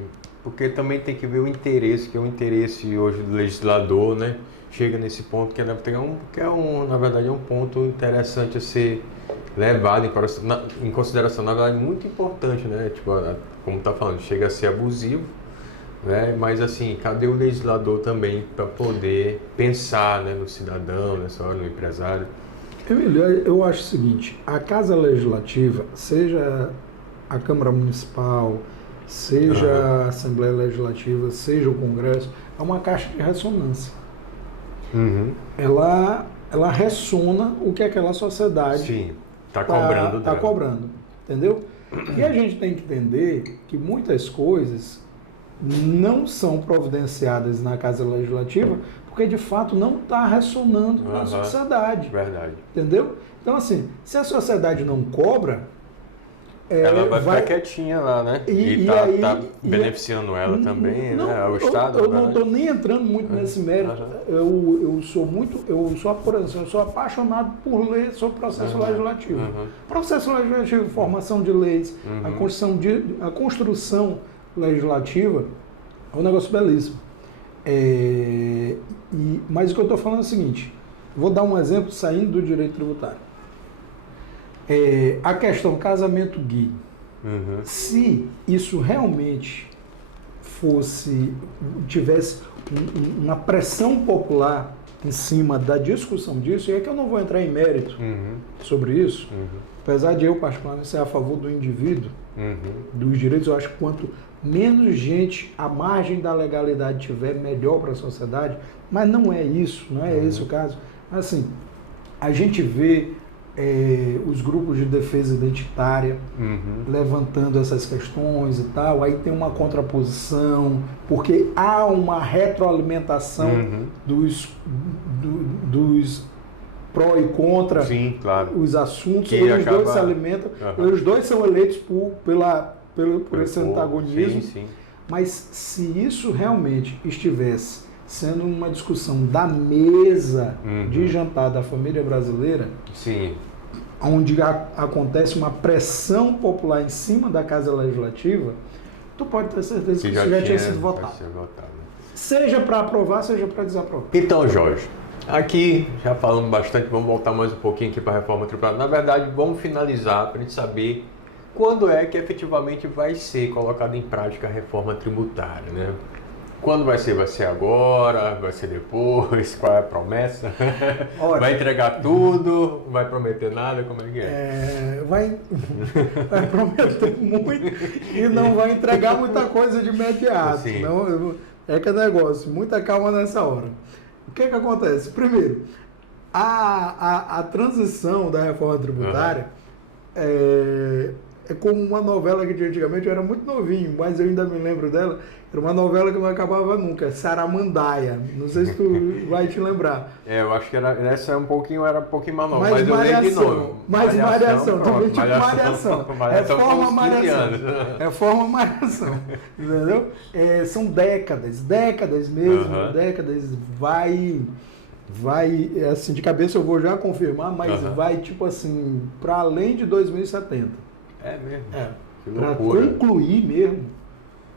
porque também tem que ver o interesse, que é o interesse hoje do legislador, né? Chega nesse ponto que na verdade é um ponto interessante a ser levado em consideração, na verdade muito importante, né? Tipo, como está falando, chega a ser abusivo, né? Mas assim, cadê o legislador também para poder pensar, né, no cidadão, nessa hora, no empresário? Emílio, eu acho o seguinte, a Casa Legislativa, seja a Câmara Municipal, seja a Assembleia Legislativa, seja o Congresso, é uma caixa de ressonância. Ela ressona o que aquela sociedade está cobrando. Está cobrando, entendeu? E a gente tem que entender que muitas coisas não são providenciadas na Casa Legislativa porque de fato não está ressonando na sociedade. Verdade. Entendeu? Então assim, se a sociedade não cobra, ela vai ficar quietinha lá, né? E tá beneficiando ela também, não, né? O Estado. Eu não estou nem entrando muito nesse mérito. Eu sou apaixonado por ler sobre processo legislativo. Processo legislativo, formação de leis, a construção legislativa é um negócio belíssimo. Mas o que eu estou falando é o seguinte, vou dar um exemplo saindo do direito tributário. A questão casamento gay, se isso realmente tivesse uma pressão popular em cima da discussão disso, e é que eu não vou entrar em mérito sobre isso, apesar de eu particularmente ser a favor do indivíduo, dos direitos, eu acho que quanto menos gente à margem da legalidade tiver, melhor para a sociedade, mas não é isso, não é esse o caso. Assim, a gente vê os grupos de defesa identitária levantando essas questões e tal, aí tem uma contraposição, porque há uma retroalimentação dos pró e contra os assuntos, que os dois se alimentam, os dois são eleitos por esse antagonismo, mas se isso realmente estivesse sendo uma discussão da mesa de jantar da família brasileira, onde acontece uma pressão popular em cima da Casa Legislativa, tu pode ter certeza que isso já tinha sido votado. Seja para aprovar, seja para desaprovar. Então, Jorge, aqui já falamos bastante, vamos voltar mais um pouquinho aqui para a reforma tributária. Na verdade, vamos finalizar para a gente saber quando é que efetivamente vai ser colocada em prática a reforma tributária, né? Quando vai ser? Vai ser agora? Vai ser depois? Qual é a promessa? Olha, vai entregar tudo? Vai prometer nada? Como é que é? Vai prometer muito e não vai entregar muita coisa de imediato. Não, é que é negócio, muita calma nessa hora. O que acontece? Primeiro, a transição da reforma tributária é como uma novela que antigamente eu era muito novinho, mas eu ainda me lembro dela. Era uma novela que não acabava nunca, Saramandaia. Não sei se tu vai te lembrar. Eu acho que essa era um pouquinho mais nova, mas eu lembro de novo. Mais Malhação, também tipo Malhação. Reforma Malhação. Reforma Malhação. Entendeu? São décadas mesmo, décadas. Vai, assim, de cabeça eu vou já confirmar, mas vai, tipo assim, para além de 2070. É mesmo? Para concluir mesmo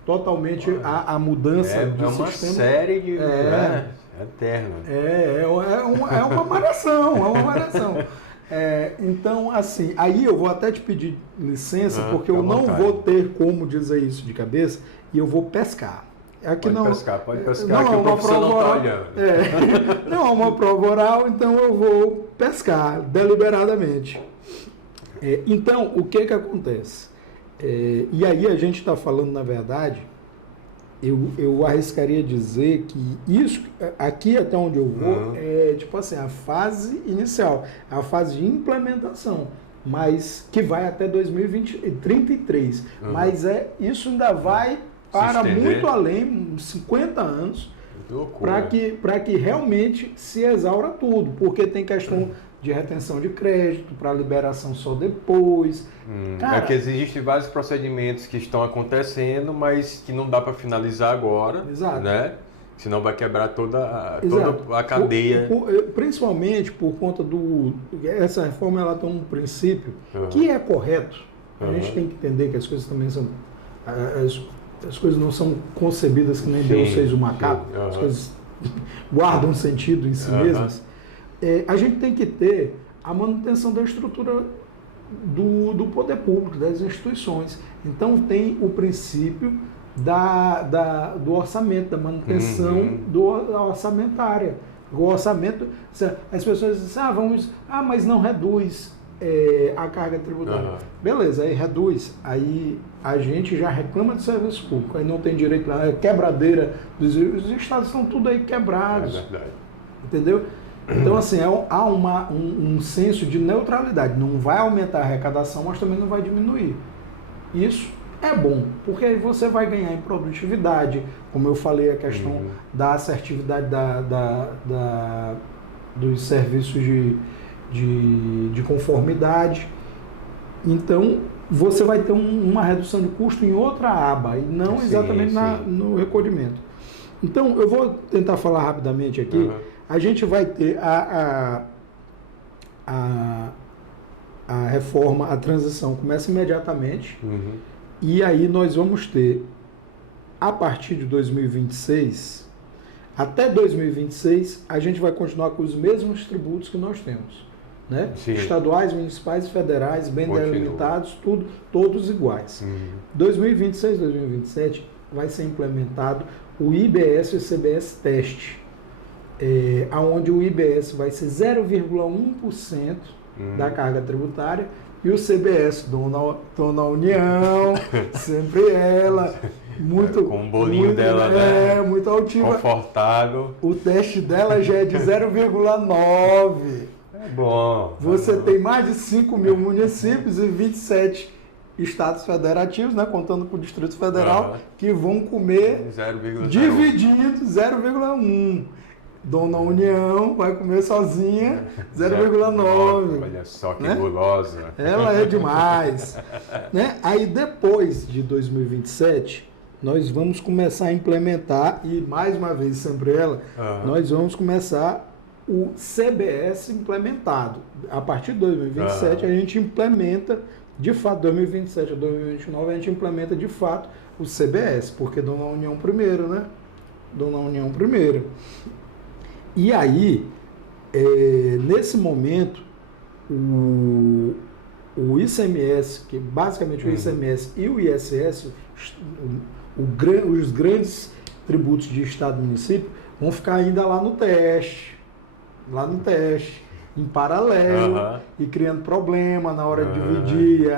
totalmente a mudança do sistema. É uma série de... eterna. É uma malhação, Então, assim, aí eu vou até te pedir licença, porque fica eu à não vontade. vou ter como dizer isso de cabeça e eu vou pescar. Aqui Pode pescar, não que é o uma professor não prova está oral. olhando. Não é uma prova oral, então eu vou pescar deliberadamente. Então, o que acontece? E aí a gente está falando, na verdade, eu arriscaria dizer que isso, aqui até onde eu vou, é tipo assim, a fase inicial, a fase de implementação, mas que vai até 2033. Mas isso ainda vai para muito além, 50 anos, para que realmente se exaura tudo, porque tem questão de retenção de crédito, para liberação só depois. É que existem vários procedimentos que estão acontecendo, mas que não dá para finalizar agora, Exato. né? Senão vai quebrar toda a cadeia. Principalmente por conta essa reforma, ela tem um princípio que é correto. A gente tem que entender que as coisas também são... As coisas não são concebidas que nem Deus fez o macaco. As coisas guardam sentido em si mesmas. A gente tem que ter a manutenção da estrutura do poder público, das instituições. Então tem o princípio do orçamento, da manutenção orçamentária. O orçamento, as pessoas dizem, mas não reduz a carga tributária. Beleza, aí reduz, aí a gente já reclama de serviço público, aí não tem direito lá, quebradeira, os estados estão tudo aí quebrados. É verdade. Entendeu? Então, assim, há um senso de neutralidade. Não vai aumentar a arrecadação, mas também não vai diminuir. Isso é bom, porque aí você vai ganhar em produtividade, como eu falei, a questão da assertividade dos serviços de conformidade. Então, você vai ter uma redução de custo em outra aba, e não exatamente no recolhimento. Então, eu vou tentar falar rapidamente aqui. A gente vai ter a reforma, a transição começa imediatamente, e aí nós vamos ter, a partir de 2026, até 2026, a gente vai continuar com os mesmos tributos que nós temos, né? Estaduais, municipais e federais, bem delimitados, todos iguais. 2026, 2027, vai ser implementado o IBS e o CBS teste, onde o IBS vai ser 0,1% da carga tributária e o CBS, Dona União, sempre ela, muito... Com o bolinho muito, dela, né? Muito altiva. Confortável. O teste dela já é de 0,9%. É bom. Você tem mais de 5 mil municípios e 27 estados federativos, né, contando com o Distrito Federal, que vão comer dividindo 0,1%. Dona União vai comer sozinha 0,9%. Olha só que gulosa. Ela é demais. Né? Aí depois de 2027, nós vamos começar a implementar, e mais uma vez sempre ela, nós vamos começar o CBS implementado. A partir de 2027 a gente implementa, de fato, 2027 a 2029 a gente implementa de fato o CBS, porque Dona União primeiro, né? Dona União primeiro. E aí, nesse momento, o ICMS, que basicamente o ICMS e o ISS, os grandes tributos de Estado e município, vão ficar ainda lá no teste, em paralelo, e criando problema na hora de dividir,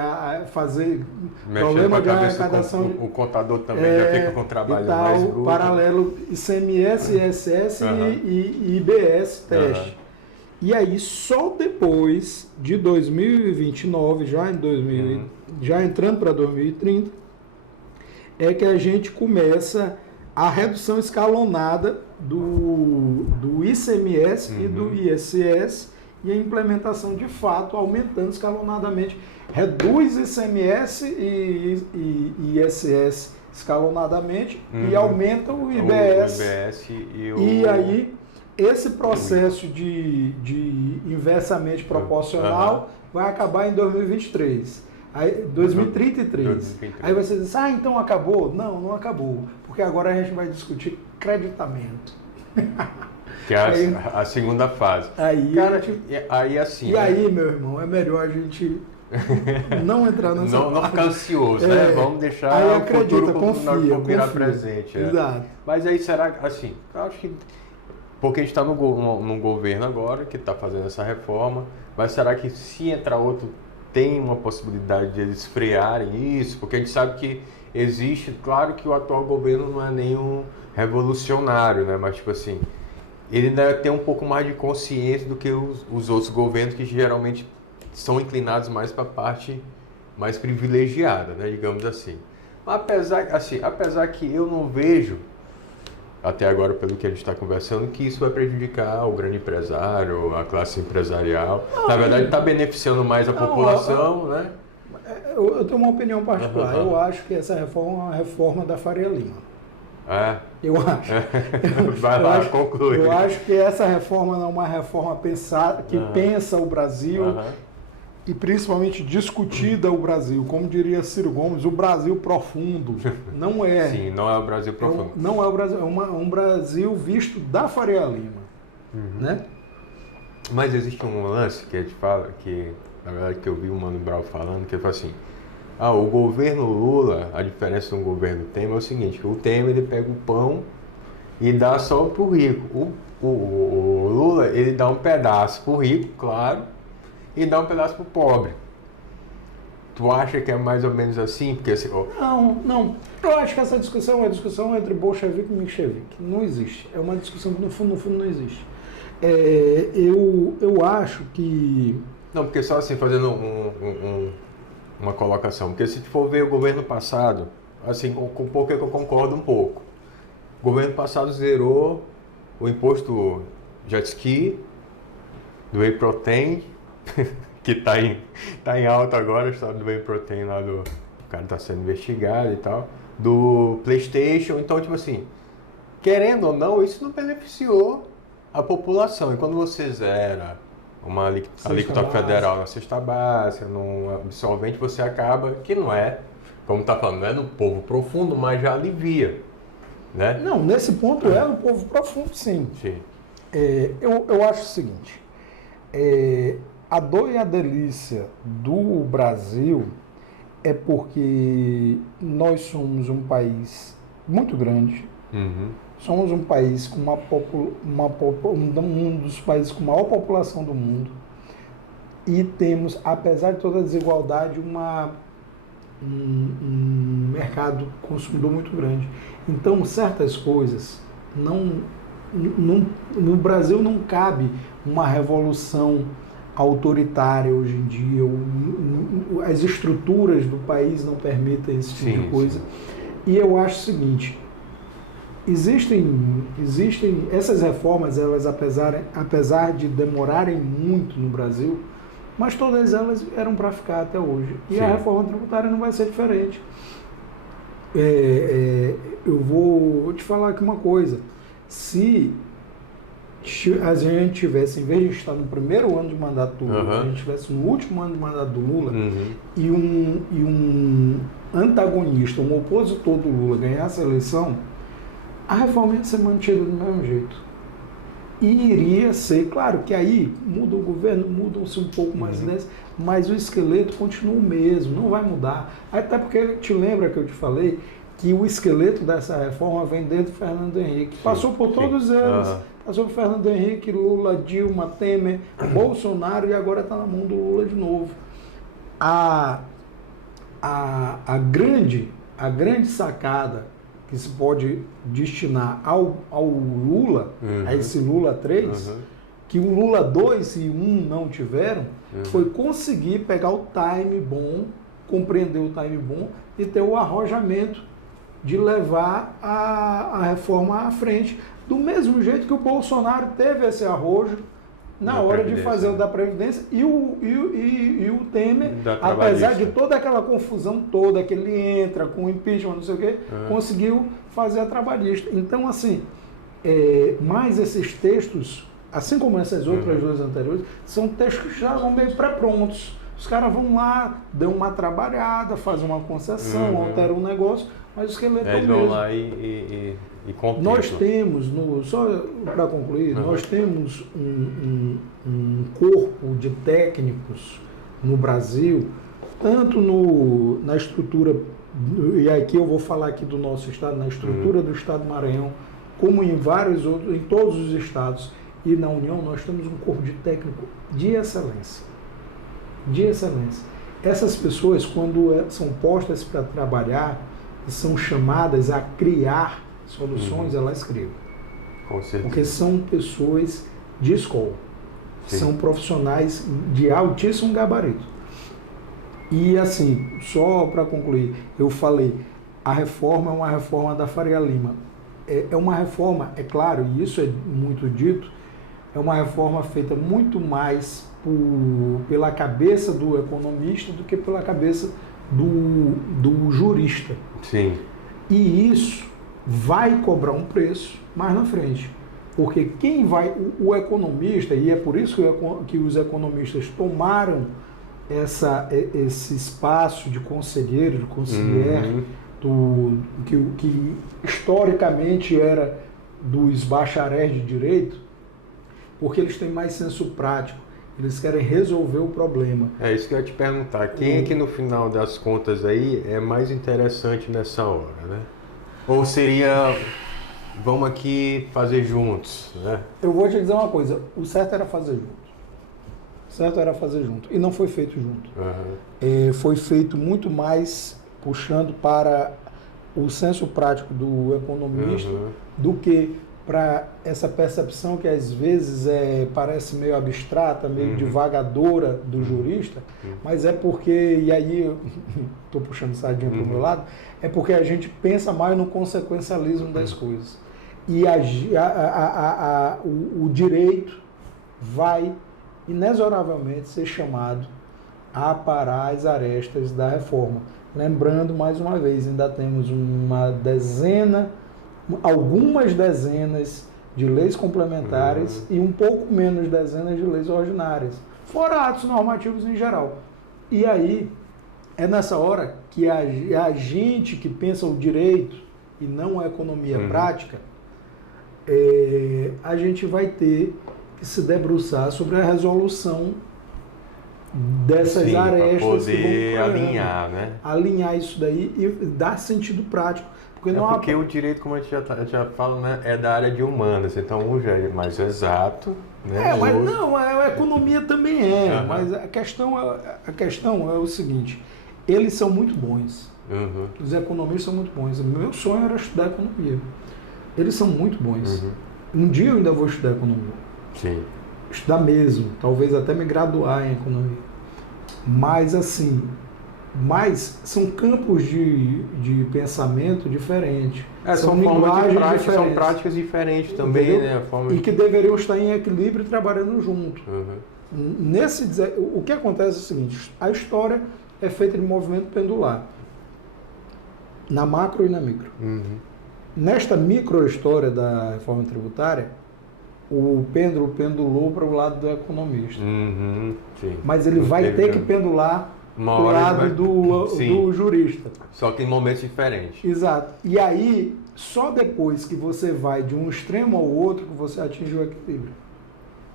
fazer problema de arrecadação. O contador também já fica com o trabalho mais bruto. Paralelo ICMS, ISS e IBS teste. E aí, só depois de 2029, já entrando para 2030, é que a gente começa a redução escalonada do ICMS e do ISS, e a implementação de fato aumentando escalonadamente. Reduz ICMS e ISS escalonadamente e aumenta o IBS. E aí, esse processo de inversamente proporcional vai acabar em 2023. Aí, 2033. Aí você diz, então acabou? Não, não acabou. Porque agora a gente vai discutir creditamento. Que é a segunda fase. Aí, cara, aí assim... E aí, meu irmão, é melhor a gente não entrar nessa não ficar ansioso, né? Vamos deixar aí o acredita, futuro confia, virar presente. Exato. Mas aí será, assim, eu acho que... Porque a gente está num governo agora que está fazendo essa reforma, mas será que se entrar outro, tem uma possibilidade de eles frearem isso? Porque a gente sabe que existe, claro que o atual governo não é nenhum revolucionário, né? Mas tipo assim, ele deve ter um pouco mais de consciência do que os outros governos que geralmente são inclinados mais para a parte mais privilegiada, né? Digamos assim. Mas apesar que eu não vejo, até agora pelo que a gente está conversando, que isso vai prejudicar o grande empresário, a classe empresarial. Na verdade, está beneficiando mais a população, né? Eu tenho uma opinião particular. Eu acho que essa reforma é uma reforma da Faria Lima. Eu acho. Vai lá, conclui. Eu acho que essa reforma não é uma reforma pensada, que pensa o Brasil e principalmente discutida o Brasil. Como diria Ciro Gomes, o Brasil profundo. Não é. Sim, não é o Brasil profundo. Não é o Brasil, é um Brasil visto da Faria Lima. Né? Mas existe um lance que a gente fala, que na verdade que eu vi o Mano Brown falando, que ele fala assim, o governo Lula, a diferença do governo Temer é o seguinte, que o Temer ele pega o pão e dá só pro rico. O Lula, ele dá um pedaço pro rico, claro, e dá um pedaço pro pobre. Tu acha que é mais ou menos assim? Porque assim, Não. Eu acho que essa discussão é uma discussão entre bolchevique e menchevique. Não existe. É uma discussão que no fundo não existe. Eu acho que... Não, porque só assim, fazendo uma colocação, porque se for ver o governo passado, assim, com pouco é que eu concordo um pouco. O governo passado zerou o imposto jet ski, do whey protein, que está em alta agora, a história do whey protein lá o cara está sendo investigado e tal, do PlayStation. Então, tipo assim, querendo ou não, isso não beneficiou a população. E quando você zera uma alíquota federal na cesta básica, num absolvente, você acaba, que não é, como está falando, não é no povo profundo, mas já alivia, né? Não, nesse ponto é no povo profundo, sim. Eu acho o seguinte, a dor e a delícia do Brasil é porque nós somos um país muito grande, somos um país com um dos países com maior população do mundo e temos, apesar de toda a desigualdade, um mercado consumidor muito grande. Então, certas coisas no Brasil não cabe uma revolução autoritária hoje em dia. As estruturas do país não permitem esse tipo de coisa. E eu acho o seguinte, existem essas reformas, elas apesar de demorarem muito no Brasil, mas todas elas eram para ficar até hoje. E a reforma tributária não vai ser diferente. Eu vou te falar aqui uma coisa. Se a gente tivesse, em vez de estar no primeiro ano de mandato do Lula, a gente estivesse no último ano de mandato do Lula, e um antagonista, um opositor do Lula ganhasse a eleição, a reforma ia ser mantida do mesmo jeito. E iria ser, claro que aí muda o governo, mudam-se um pouco mais ideias, mas o esqueleto continua o mesmo, não vai mudar. Até porque te lembra que eu te falei que o esqueleto dessa reforma vem dentro do Fernando Henrique. Passou por todos eles. Passou por Fernando Henrique, Lula, Dilma, Temer, Bolsonaro e agora está na mão do Lula de novo. A grande sacada que se pode destinar ao Lula, a esse Lula 3, que o Lula 2 e 1 não tiveram, foi conseguir pegar o time bom, compreender o time bom e ter o arrojamento de levar a reforma à frente. Do mesmo jeito que o Bolsonaro teve esse arrojo na hora de fazer o da Previdência e o Temer, apesar de toda aquela confusão toda que ele entra com impeachment, não sei o quê, conseguiu fazer a trabalhista. Então, assim, mais esses textos, assim como essas outras duas anteriores, são textos que já vão meio pré-prontos. Os caras vão lá, dão uma trabalhada, fazem uma concessão, alteram um negócio, mas o esqueleto é o mesmo. Eles vão lá e e contempla. Nós temos, só para concluir, nós temos um corpo de técnicos no Brasil, tanto na estrutura, e aqui eu vou falar aqui do nosso estado, na estrutura do estado do Maranhão, como em vários outros, em todos os estados e na União, nós temos um corpo de técnico de excelência. De excelência. Essas pessoas, quando são postas para trabalhar, são chamadas a criar soluções, elas criam. Com certeza. Porque são pessoas de escola. Sim. São profissionais de altíssimo gabarito. E assim, só para concluir, eu falei, a reforma é uma reforma da Faria Lima. É uma reforma, é claro, e isso é muito dito, é uma reforma feita muito mais pela cabeça do economista do que pela cabeça do jurista. Sim. E isso vai cobrar um preço mais na frente. Porque quem vai, o economista, e é por isso que os economistas tomaram esse espaço de conselheiro, de conselheiro, que historicamente era dos bacharéis de direito, porque eles têm mais senso prático, eles querem resolver o problema. É isso que eu ia te perguntar. Quem é que no final das contas aí é mais interessante nessa hora, né? Ou seria, vamos aqui fazer juntos, né? Eu vou te dizer uma coisa, o certo era fazer junto. O certo era fazer junto. E não foi feito junto. Foi feito muito mais puxando para o senso prático do economista do que para essa percepção que às vezes parece meio abstrata, meio divagadora do jurista, mas é porque, e aí estou puxando sardinha para o meu lado, é porque a gente pensa mais no consequencialismo das coisas. E o direito vai inexoravelmente ser chamado a parar as arestas da reforma. Lembrando, mais uma vez, ainda temos algumas dezenas de leis complementares e um pouco menos dezenas de leis ordinárias, fora atos normativos em geral. E aí, é nessa hora que a gente que pensa o direito e não a economia prática, a gente vai ter que se debruçar sobre a resolução dessas arestas para poder alinhar, né? Alinhar isso daí e dar sentido prático. Porque o direito, como a gente já fala, né, é da área de humanas, então um já é mais exato, né? Mas não, a economia também mas a questão é o seguinte, eles são muito bons, os economistas são muito bons, meu sonho era estudar economia, eles são muito bons, um dia eu ainda vou estudar economia, sim. Estudar mesmo, talvez até me graduar em economia, mas assim, são campos de pensamento diferentes. São linguagens diferentes. São práticas diferentes também, né? E que deveriam estar em equilíbrio e trabalhando junto. O que acontece é o seguinte, a história é feita de movimento pendular, na macro e na micro. Nesta micro-história da reforma tributária, o pêndulo pendulou para o lado do economista. Sim. Mas ele vai ter que pendular do lado do jurista. Só que em momentos diferentes. Exato. E aí, só depois que você vai de um extremo ao outro, que você atinge o equilíbrio.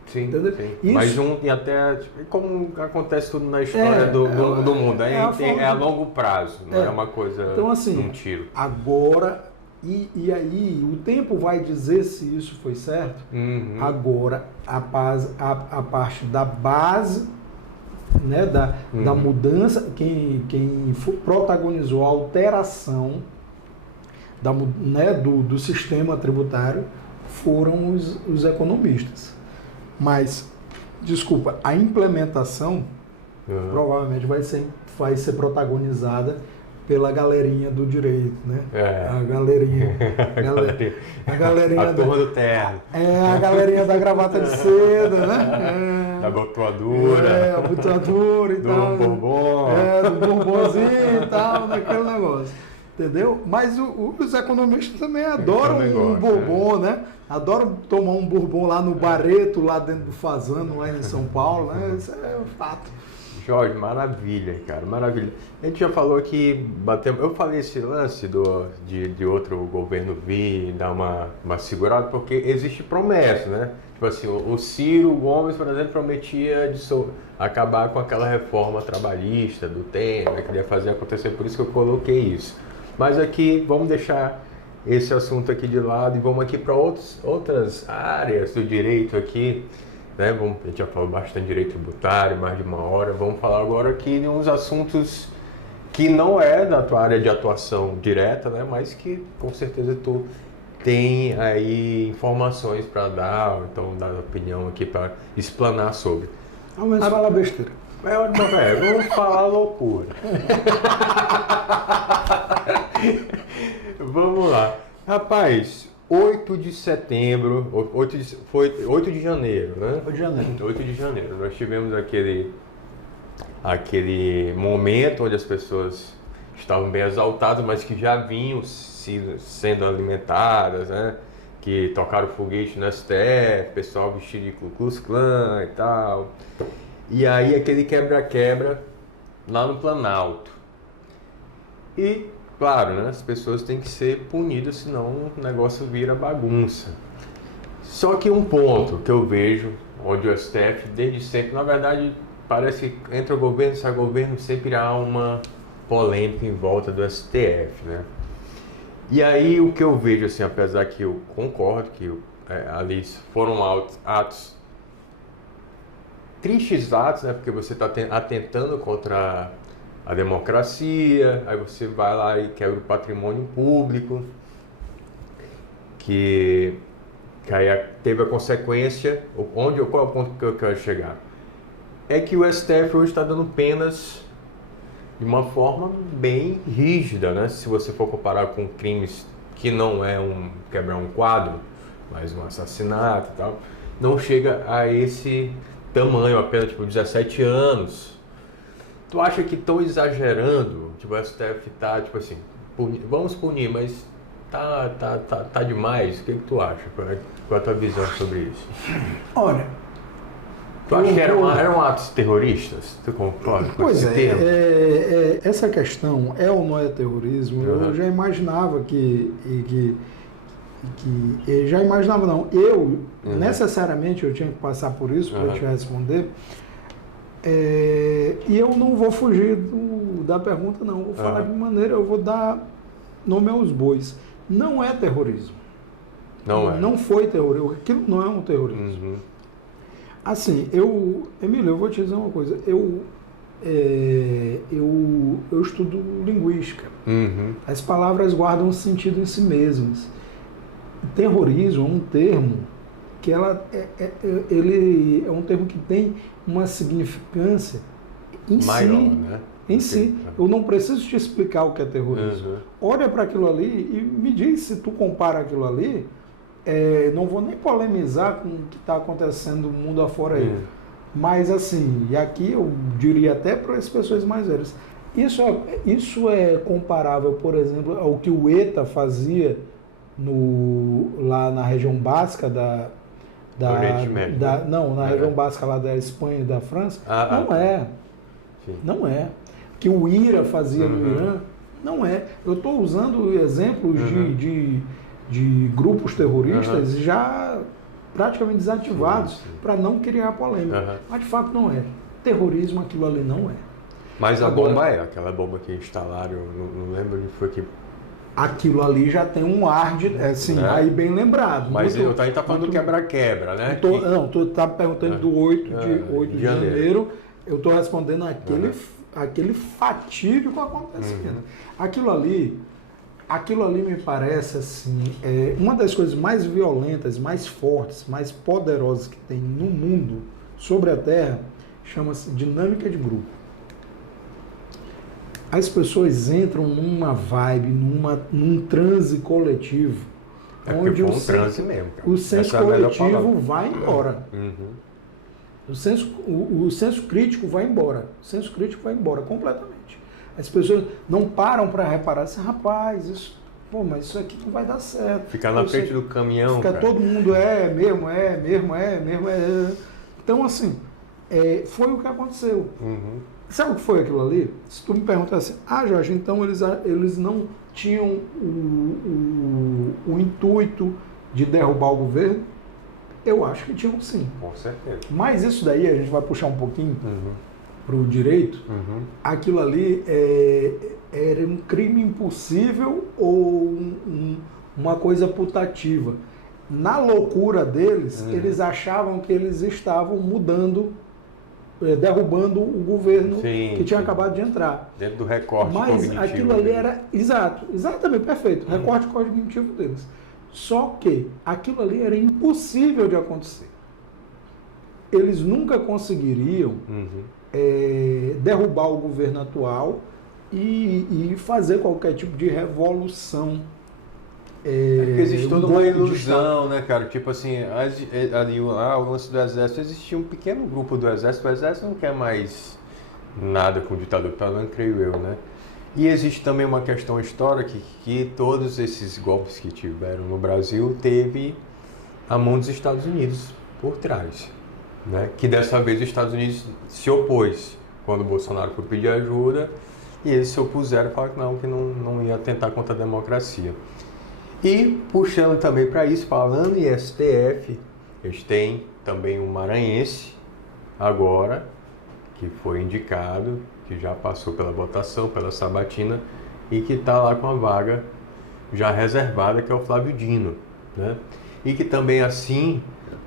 Sim, entendeu? Sim. Mas e até, como acontece tudo na história do mundo, é a longo prazo, não é uma coisa então, assim, num tiro. Agora, e aí, o tempo vai dizer se isso foi certo. Agora, a parte da base, né, da mudança, quem protagonizou a alteração do sistema tributário foram os economistas. Mas, desculpa, a implementação provavelmente vai ser protagonizada pela galerinha do direito, né? A galerinha. A turma do terno. A galerinha da gravata de seda, né? Da botoadura. A botoadura e tal. Do bombom. Do bombonzinho e tal, daquele negócio. Entendeu? Mas os economistas também adoram um bourbon, né? Adoram tomar um bourbon lá no Barreto, lá dentro do Fazano, lá em São Paulo, né? Isso é um fato. Jorge, maravilha, cara, maravilha. A gente já falou aqui, eu falei esse lance de outro governo vir, dar uma segurada, porque existe promessa, né? Tipo assim, o Ciro Gomes, por exemplo, prometia acabar com aquela reforma trabalhista do Temer, queria fazer acontecer, por isso que eu coloquei isso. Mas aqui, vamos deixar esse assunto aqui de lado e vamos aqui para outras áreas do direito aqui. Né? A gente já falou bastante de direito tributário, mais de uma hora. Vamos falar agora aqui de uns assuntos que não é da tua área de atuação direta, né? Mas que com certeza tu tem aí informações para dar, ou então dar opinião aqui para explanar sobre. Ao menos fala besteira. Vamos falar loucura. Vamos lá. Rapaz, 8 de setembro, foi 8 de janeiro, né? 8 de janeiro. Nós tivemos aquele momento onde as pessoas estavam bem exaltadas, mas que já vinham sendo alimentadas, né? Que tocaram foguete no STF, pessoal vestido de Ku Klux Klan e tal. E aí aquele quebra-quebra lá no Planalto. E, claro, né, as pessoas têm que ser punidas, senão o negócio vira bagunça. Só que um ponto que eu vejo, onde o STF, desde sempre, na verdade, parece que entra o governo, sai o governo, sempre há uma polêmica em volta do STF, né? E aí o que eu vejo, assim, apesar que eu concordo que ali foram atos, tristes atos, né? Porque você está atentando contra a democracia, aí você vai lá e quebra o patrimônio público, que aí teve a consequência, qual é o ponto que eu quero chegar? É que o STF hoje está dando penas de uma forma bem rígida, né? Se você for comparar com crimes que não é quebrar um quadro, mas um assassinato e tal, não chega a esse tamanho, apenas tipo 17 anos. Tu acha que estão exagerando? Tipo, o STF tá, tipo assim, vamos punir, mas tá demais. O que tu acha? Qual é a tua visão sobre isso? Olha, tu acha que eram atos terroristas? Tu concorda com pois esse termo? Essa questão é ou não é terrorismo? Uhum. Eu já imaginava já imaginava não, necessariamente eu tinha que passar por isso para te responder. E eu não vou fugir da pergunta, não. Vou falar de maneira, eu vou dar nome aos bois. Não é terrorismo. Não foi terrorismo. Aquilo não é um terrorismo. Uhum. Assim, Emílio, eu vou te dizer uma coisa. Eu estudo linguística. Uhum. As palavras guardam um sentido em si mesmas. Terrorismo é um termo que ele é um termo que tem uma significância em maior, si. né? Em si. Eu não preciso te explicar o que é terrorismo. Uhum. Olha para aquilo ali e me diz se tu compara aquilo ali. Não vou nem polemizar com o que está acontecendo no mundo afora aí. Mas assim, e aqui eu diria até para as pessoas mais velhas, isso é comparável, por exemplo, ao que o ETA fazia lá na região basca região basca lá da Espanha e da França. Não é. Sim. Não é. Que o IRA fazia no Irã, não é. Eu estou usando exemplos de grupos terroristas já praticamente desativados para não criar polêmica. Mas de fato não é. Terrorismo aquilo ali não é. Mas a bomba aquela bomba que instalaram, não lembro onde foi que... Aquilo ali já tem um ar de... aí bem lembrado. Mas eu tá falando do quebra-quebra, né? Tu tá perguntando do 8 de janeiro. Eu estou respondendo aquele fatídico acontecimento. Aquilo ali me parece assim, uma das coisas mais violentas, mais fortes, mais poderosas que tem no mundo, sobre a Terra, chama-se dinâmica de grupo. As pessoas entram numa vibe, num transe coletivo, onde o senso coletivo vai embora. O senso crítico vai embora. O senso crítico vai embora completamente. As pessoas não param para reparar assim, rapaz, mas isso aqui não vai dar certo. Ficar na frente do caminhão, fica todo mundo, mesmo. Então, assim, foi o que aconteceu. Uhum. Sabe o que foi aquilo ali? Se tu me perguntar assim, Jorge, então eles não tinham o intuito de derrubar o governo? Eu acho que tinham sim. Com certeza. Mas isso daí, a gente vai puxar um pouquinho para o direito, aquilo ali era um crime impossível ou uma coisa putativa. Na loucura deles, eles achavam que eles estavam mudando, derrubando o governo que tinha acabado de entrar. Dentro do recorte cognitivo. Mas aquilo ali era... Exatamente, perfeito. Recorte cognitivo deles. Só que aquilo ali era impossível de acontecer. Eles nunca conseguiriam derrubar o governo atual e fazer qualquer tipo de revolução. Porque existe toda uma ilusão, né, cara? Tipo assim, ali o lance do exército, existia um pequeno grupo do exército. O exército não quer mais nada com o ditador, pelo menos creio eu, né? E existe também uma questão histórica que todos esses golpes que tiveram no Brasil teve a mão dos Estados Unidos por trás, né? Que dessa vez os Estados Unidos se opôs quando o Bolsonaro foi pedir ajuda e eles se opuseram e falaram que não ia tentar contra a democracia. E puxando também para isso, falando em STF, eles têm também um maranhense agora, que foi indicado, que já passou pela votação, pela sabatina, e que está lá com a vaga já reservada, que é o Flávio Dino, né? E que também, assim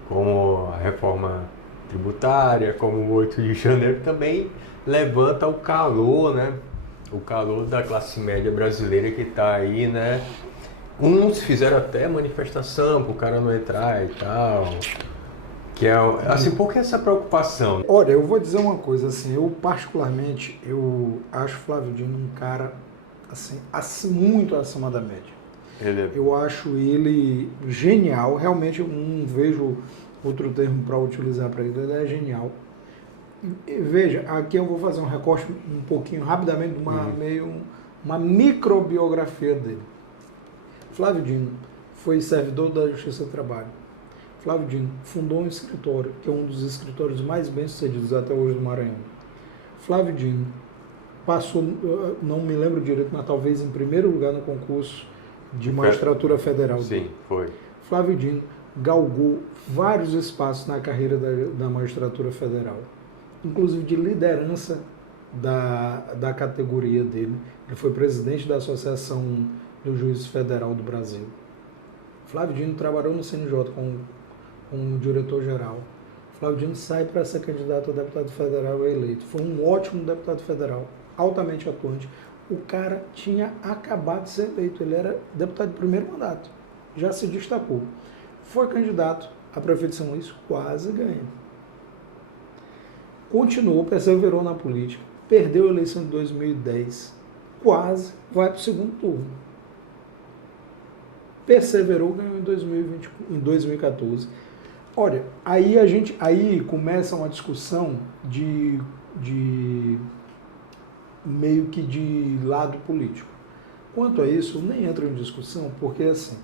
como a reforma tributária, como o 8 de janeiro, também levanta o calor, né? O calor da classe média brasileira que está aí, né? Uns fizeram até manifestação para o cara não entrar e tal. Que é assim, por que essa preocupação? Olha, eu vou dizer uma coisa, assim, eu particularmente, eu acho o Flávio Dino um cara, assim muito acima da média. Eu acho ele genial, realmente eu não vejo outro termo para utilizar para ele é genial. E, veja, aqui eu vou fazer um recorte um pouquinho, rapidamente, de uma microbiografia dele. Flávio Dino foi servidor da Justiça do Trabalho. Flávio Dino fundou um escritório, que é um dos escritórios mais bem-sucedidos até hoje do Maranhão. Flávio Dino passou, não me lembro direito, mas talvez em primeiro lugar no concurso de magistratura federal. Sim, foi. Flávio Dino galgou vários espaços na carreira da magistratura federal, inclusive de liderança da categoria dele. Ele foi presidente da Associação do Juiz Federal do Brasil. Flávio Dino trabalhou no CNJ como diretor-geral. Flávio Dino sai para ser candidato a deputado federal eleito. Foi um ótimo deputado federal, altamente atuante. O cara tinha acabado de ser eleito, ele era deputado de primeiro mandato, já se destacou. Foi candidato a prefeito de São Luís, quase ganha. Continuou, perseverou na política, perdeu a eleição de 2010, quase vai para o segundo turno. Perseverou, ganhou em 2014. Olha, aí começa uma discussão de meio que de lado político. Quanto a isso, eu nem entro em discussão, porque assim,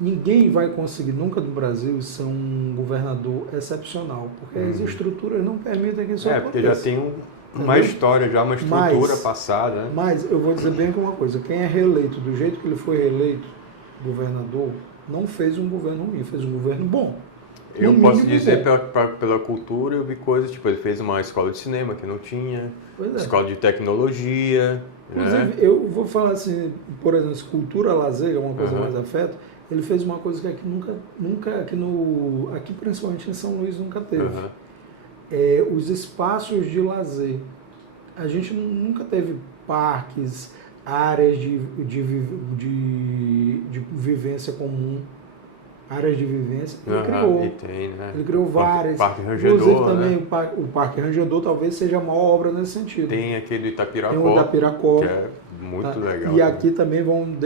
ninguém vai conseguir nunca no Brasil ser um governador excepcional, porque as estruturas não permitem que isso aconteça. Porque já tem uma história, já uma estrutura passada. Né? Mas eu vou dizer bem que uma coisa, quem é reeleito do jeito que ele foi reeleito, governador, não fez um governo ruim, fez um governo bom. Eu posso dizer, pela cultura, eu vi coisas, tipo, ele fez uma escola de cinema que não tinha, escola de tecnologia. Inclusive, né? Eu vou falar assim, por exemplo, cultura lazer, é uma coisa mais afeta, ele fez uma coisa que aqui principalmente em São Luís nunca teve. Os espaços de lazer. A gente nunca teve parques, áreas de vivência comum, áreas de vivência, ele criou. E tem, né? Ele criou várias. Parque Rangedor, inclusive também né? o Parque Rangedor talvez seja a maior obra nesse sentido. Tem aquele do Itapiracó, tem o Itapiracó, que é muito legal. E aqui também vamos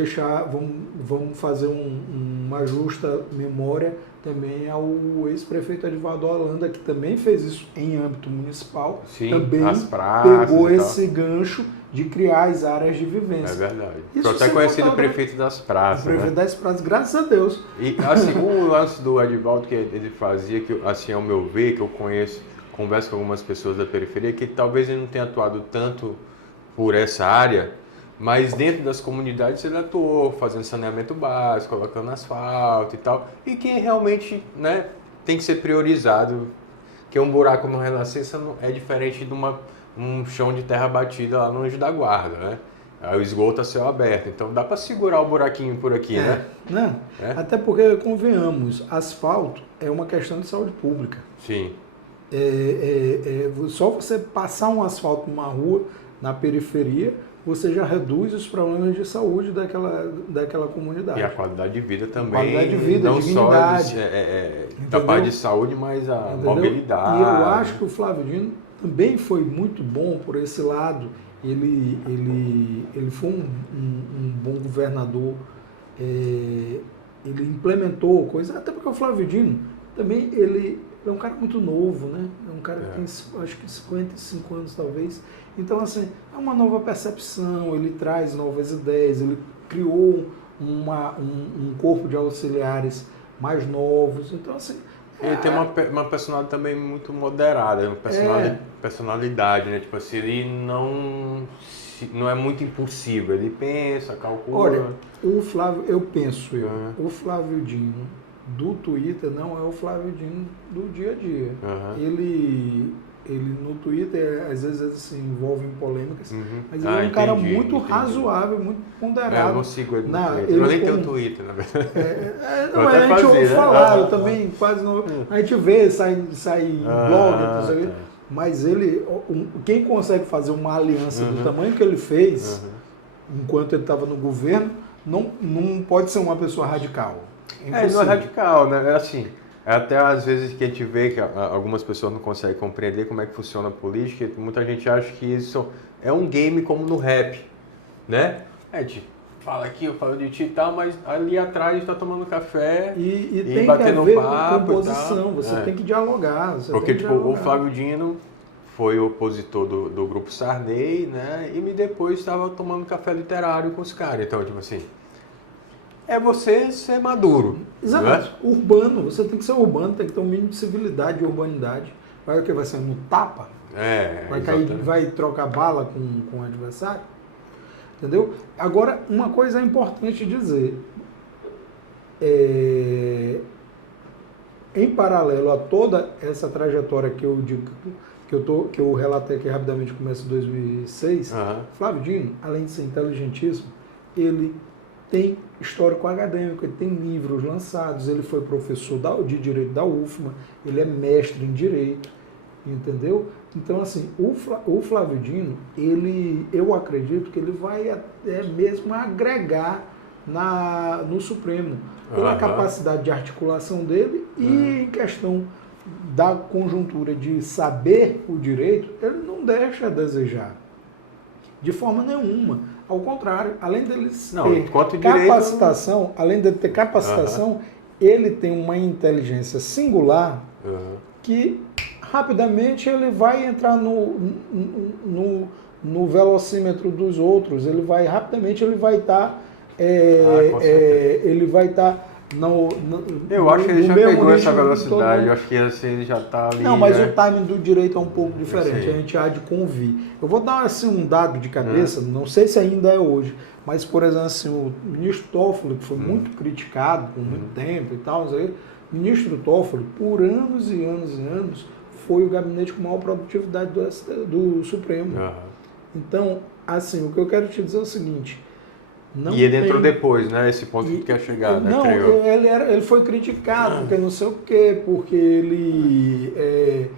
fazer uma justa memória também ao ex-prefeito Edivaldo Holanda, que também fez isso em âmbito municipal. Sim, também as praças pegou esse gancho de criar as áreas de vivência. É verdade. Foi até conhecido o prefeito das praças. O prefeito das praças, graças a Deus. E assim, o lance do Edivaldo que ele fazia, que assim, ao meu ver, que eu conheço converso com algumas pessoas da periferia que talvez ele não tenha atuado tanto por essa área, mas dentro das comunidades ele atuou fazendo saneamento básico, colocando asfalto e tal, e que realmente, né, tem que ser priorizado, que um buraco no Renascença é diferente de um chão de terra batida lá no Anjo da Guarda, né? O esgoto a céu aberto, então dá para segurar o buraquinho por aqui, né? Não, até porque, convenhamos, asfalto é uma questão de saúde pública. Sim. Só você passar um asfalto numa rua, na periferia, você já reduz os problemas de saúde daquela comunidade. E a qualidade de vida também. Qualidade de vida, não dignidade. Só da parte de saúde, mas a Entendeu? mobilidade. E eu acho que o Flávio Dino também foi muito bom por esse lado. Ele foi um bom governador. Ele implementou coisas, até porque o Flávio Dino também ele é um cara muito novo, né? É um cara que tem, acho que 55 anos talvez. Então, assim, é uma nova percepção, ele traz novas ideias, ele criou um corpo de auxiliares mais novos. Então, assim... Ele tem uma personalidade também muito moderada, uma personalidade, né? Tipo assim, ele não é muito impulsivo, ele pensa, calcula... Olha, o Flávio, o Flávio Dino do Twitter não é o Flávio Dino do dia a dia. Ele no Twitter, às vezes, ele se envolve em polêmicas, mas ele é um cara muito razoável, muito ponderado. Eu não sigo ele no Twitter, eu nem tenho Twitter, na verdade. A gente ouve falar, eu também quase não... A gente vê, sai blog, mas ele, quem consegue fazer uma aliança do tamanho que ele fez, enquanto ele estava no governo, não pode ser uma pessoa radical. Não é radical, né? É assim... Até às vezes que a gente vê que algumas pessoas não conseguem compreender como é que funciona a política, muita gente acha que isso é um game como no rap, né? A gente fala aqui, eu falo de ti e tal, mas ali atrás a gente tá tomando café e tem batendo que haver papo composição, você tem que dialogar. Porque tipo, o Flávio Dino foi opositor do grupo Sarney, né? E depois estava tomando café literário com os caras, então tipo assim... É você ser maduro. Exato. Né? Urbano. Você tem que ser urbano, tem que ter um mínimo de civilidade e urbanidade. Vai o que? Vai ser no tapa? Vai trocar bala com o adversário? Entendeu? Agora, uma coisa é importante dizer. Em paralelo a toda essa trajetória que eu digo, que eu relatei aqui rapidamente, começo de 2006, Flávio Dino, além de ser inteligentíssimo, ele tem histórico acadêmico, ele tem livros lançados, ele foi professor de Direito da UFMA, ele é mestre em Direito, entendeu? Então, assim, o Flávio Dino, eu acredito que ele vai até mesmo agregar no Supremo, pela capacidade de articulação dele e em questão da conjuntura de saber o direito, ele não deixa a desejar, de forma nenhuma. Ao contrário, além dele ter capacitação, ele tem uma inteligência singular que rapidamente ele vai entrar no velocímetro dos outros, ele vai estar eu acho que ele já pegou essa velocidade, eu acho que assim, ele já está ali. Não, mas o timing do direito é um pouco diferente, a gente há de convir. Eu vou dar assim, um dado de cabeça, não sei se ainda é hoje, mas, por exemplo, assim, o ministro Toffoli, que foi muito criticado por muito tempo e tal, o ministro Toffoli, por anos e anos e anos, foi o gabinete com maior produtividade do Supremo. Então, assim, o que eu quero te dizer é o seguinte... E ele entrou depois, né? Esse ponto que quer chegar, né? Não, ele foi criticado, porque não sei o quê, porque ele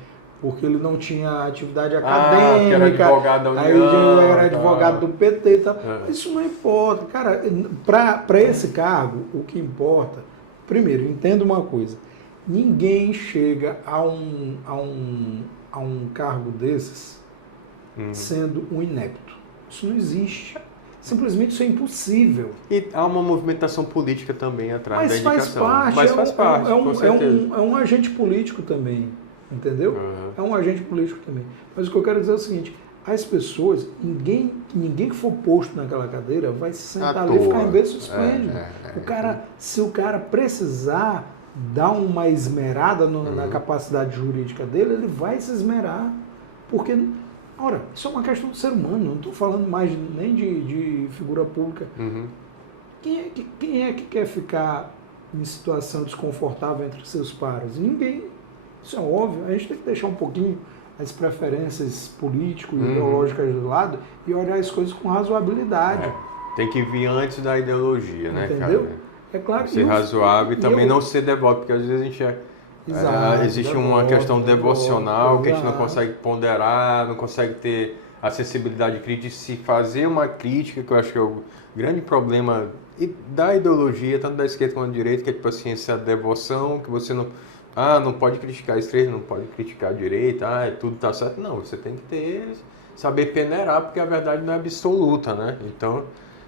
não tinha atividade acadêmica, que era advogado da União, aí ele era advogado do PT e tal. Isso não importa. Cara, para esse cargo, o que importa, primeiro, entenda uma coisa, ninguém chega a um cargo desses sendo um inepto. Isso não existe. Simplesmente isso é impossível. E há uma movimentação política também atrás da indicação. Mas faz parte, é um agente político também, entendeu? É um agente político também. Mas o que eu quero dizer é o seguinte, as pessoas, ninguém que for posto naquela cadeira vai se sentar ali e ficar em vez suspenso. Se o cara precisar dar uma esmerada na capacidade jurídica dele, ele vai se esmerar, porque, ora, isso é uma questão do ser humano, não estou falando mais nem de figura pública. Quem é que quer ficar em situação desconfortável entre seus pares? Ninguém. Isso é óbvio. A gente tem que deixar um pouquinho as preferências políticas e ideológicas do lado e olhar as coisas com razoabilidade. Tem que vir antes da ideologia, né, entendeu? cara? É claro. Ser razoável e também não ser devoto, porque às vezes a gente existe uma questão devocional que a gente não consegue ponderar, não consegue ter acessibilidade crítica, se fazer uma crítica, que eu acho que é o grande problema da ideologia, tanto da esquerda quanto da direita, que é tipo assim, essa devoção, que você não pode criticar a esquerda, não pode criticar a direita, tudo tá certo. Não, você tem que saber peneirar, porque a verdade não é absoluta, né? Então...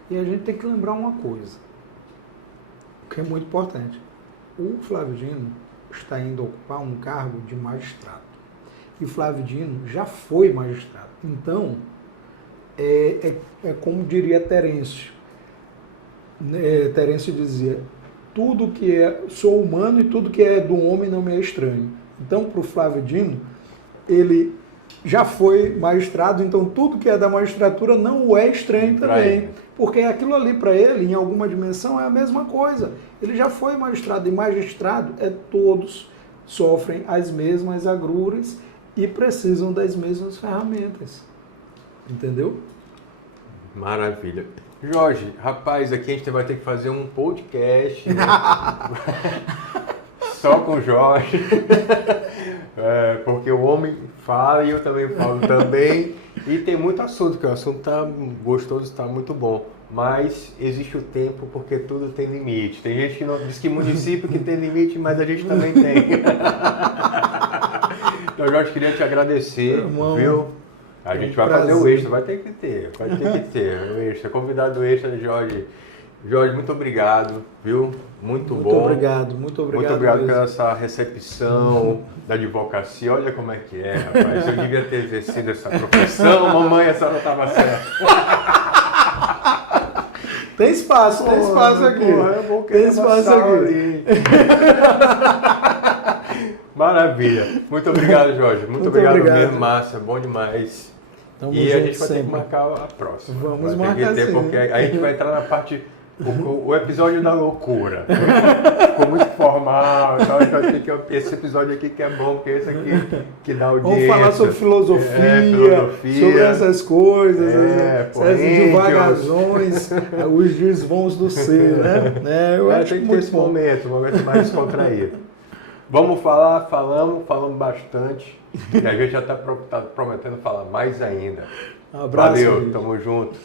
E a gente tem que lembrar uma coisa, que é muito importante. O Flávio Dino está indo ocupar um cargo de magistrado. E o Flávio Dino já foi magistrado. Então, é como diria Terêncio. Terêncio dizia, tudo que sou humano e tudo que é do homem não me é estranho. Então, para o Flávio Dino, ele já foi magistrado, então tudo que é da magistratura não o é estranho também. Porque aquilo ali para ele, em alguma dimensão, é a mesma coisa. Ele já foi magistrado, e magistrado todos sofrem as mesmas agruras e precisam das mesmas ferramentas. Entendeu? Maravilha. Jorge, rapaz, aqui a gente vai ter que fazer um podcast, né? Só com o Jorge, porque o homem fala e eu também falo também, e tem muito assunto, que o assunto tá gostoso, está muito bom, mas existe o tempo porque tudo tem limite. Tem gente que diz que município que tem limite, mas a gente também tem. Então, Jorge, queria te agradecer, viu? A gente vai fazer o extra, vai ter que ter o extra. Convidado extra, Jorge. Jorge, muito obrigado, viu? Muito bom. Muito obrigado Pela essa recepção da advocacia. Olha como é que é, rapaz. Eu devia ter exercido essa profissão, mamãe, essa não estava certa. Tem espaço aqui. Tem espaço aqui. Maravilha. Muito obrigado, Jorge. Muito obrigado mesmo, Márcia. Bom demais. Tamo e a gente vai sempre. ter que marcar a próxima. Vamos marcar sim. Porque a gente vai entrar na parte... O episódio da loucura. Ficou muito formal. Então a gente vai ter que... Esse episódio aqui que é bom, porque esse aqui que dá audiência. Vamos falar sobre filosofia, sobre essas coisas, essas divagações, os desvãos do ser, né? Eu acho tem que muito ter esse momento mais descontraído. Vamos falar, falamos bastante. E a gente já está prometendo falar mais ainda. Um abraço. Valeu, tamo junto.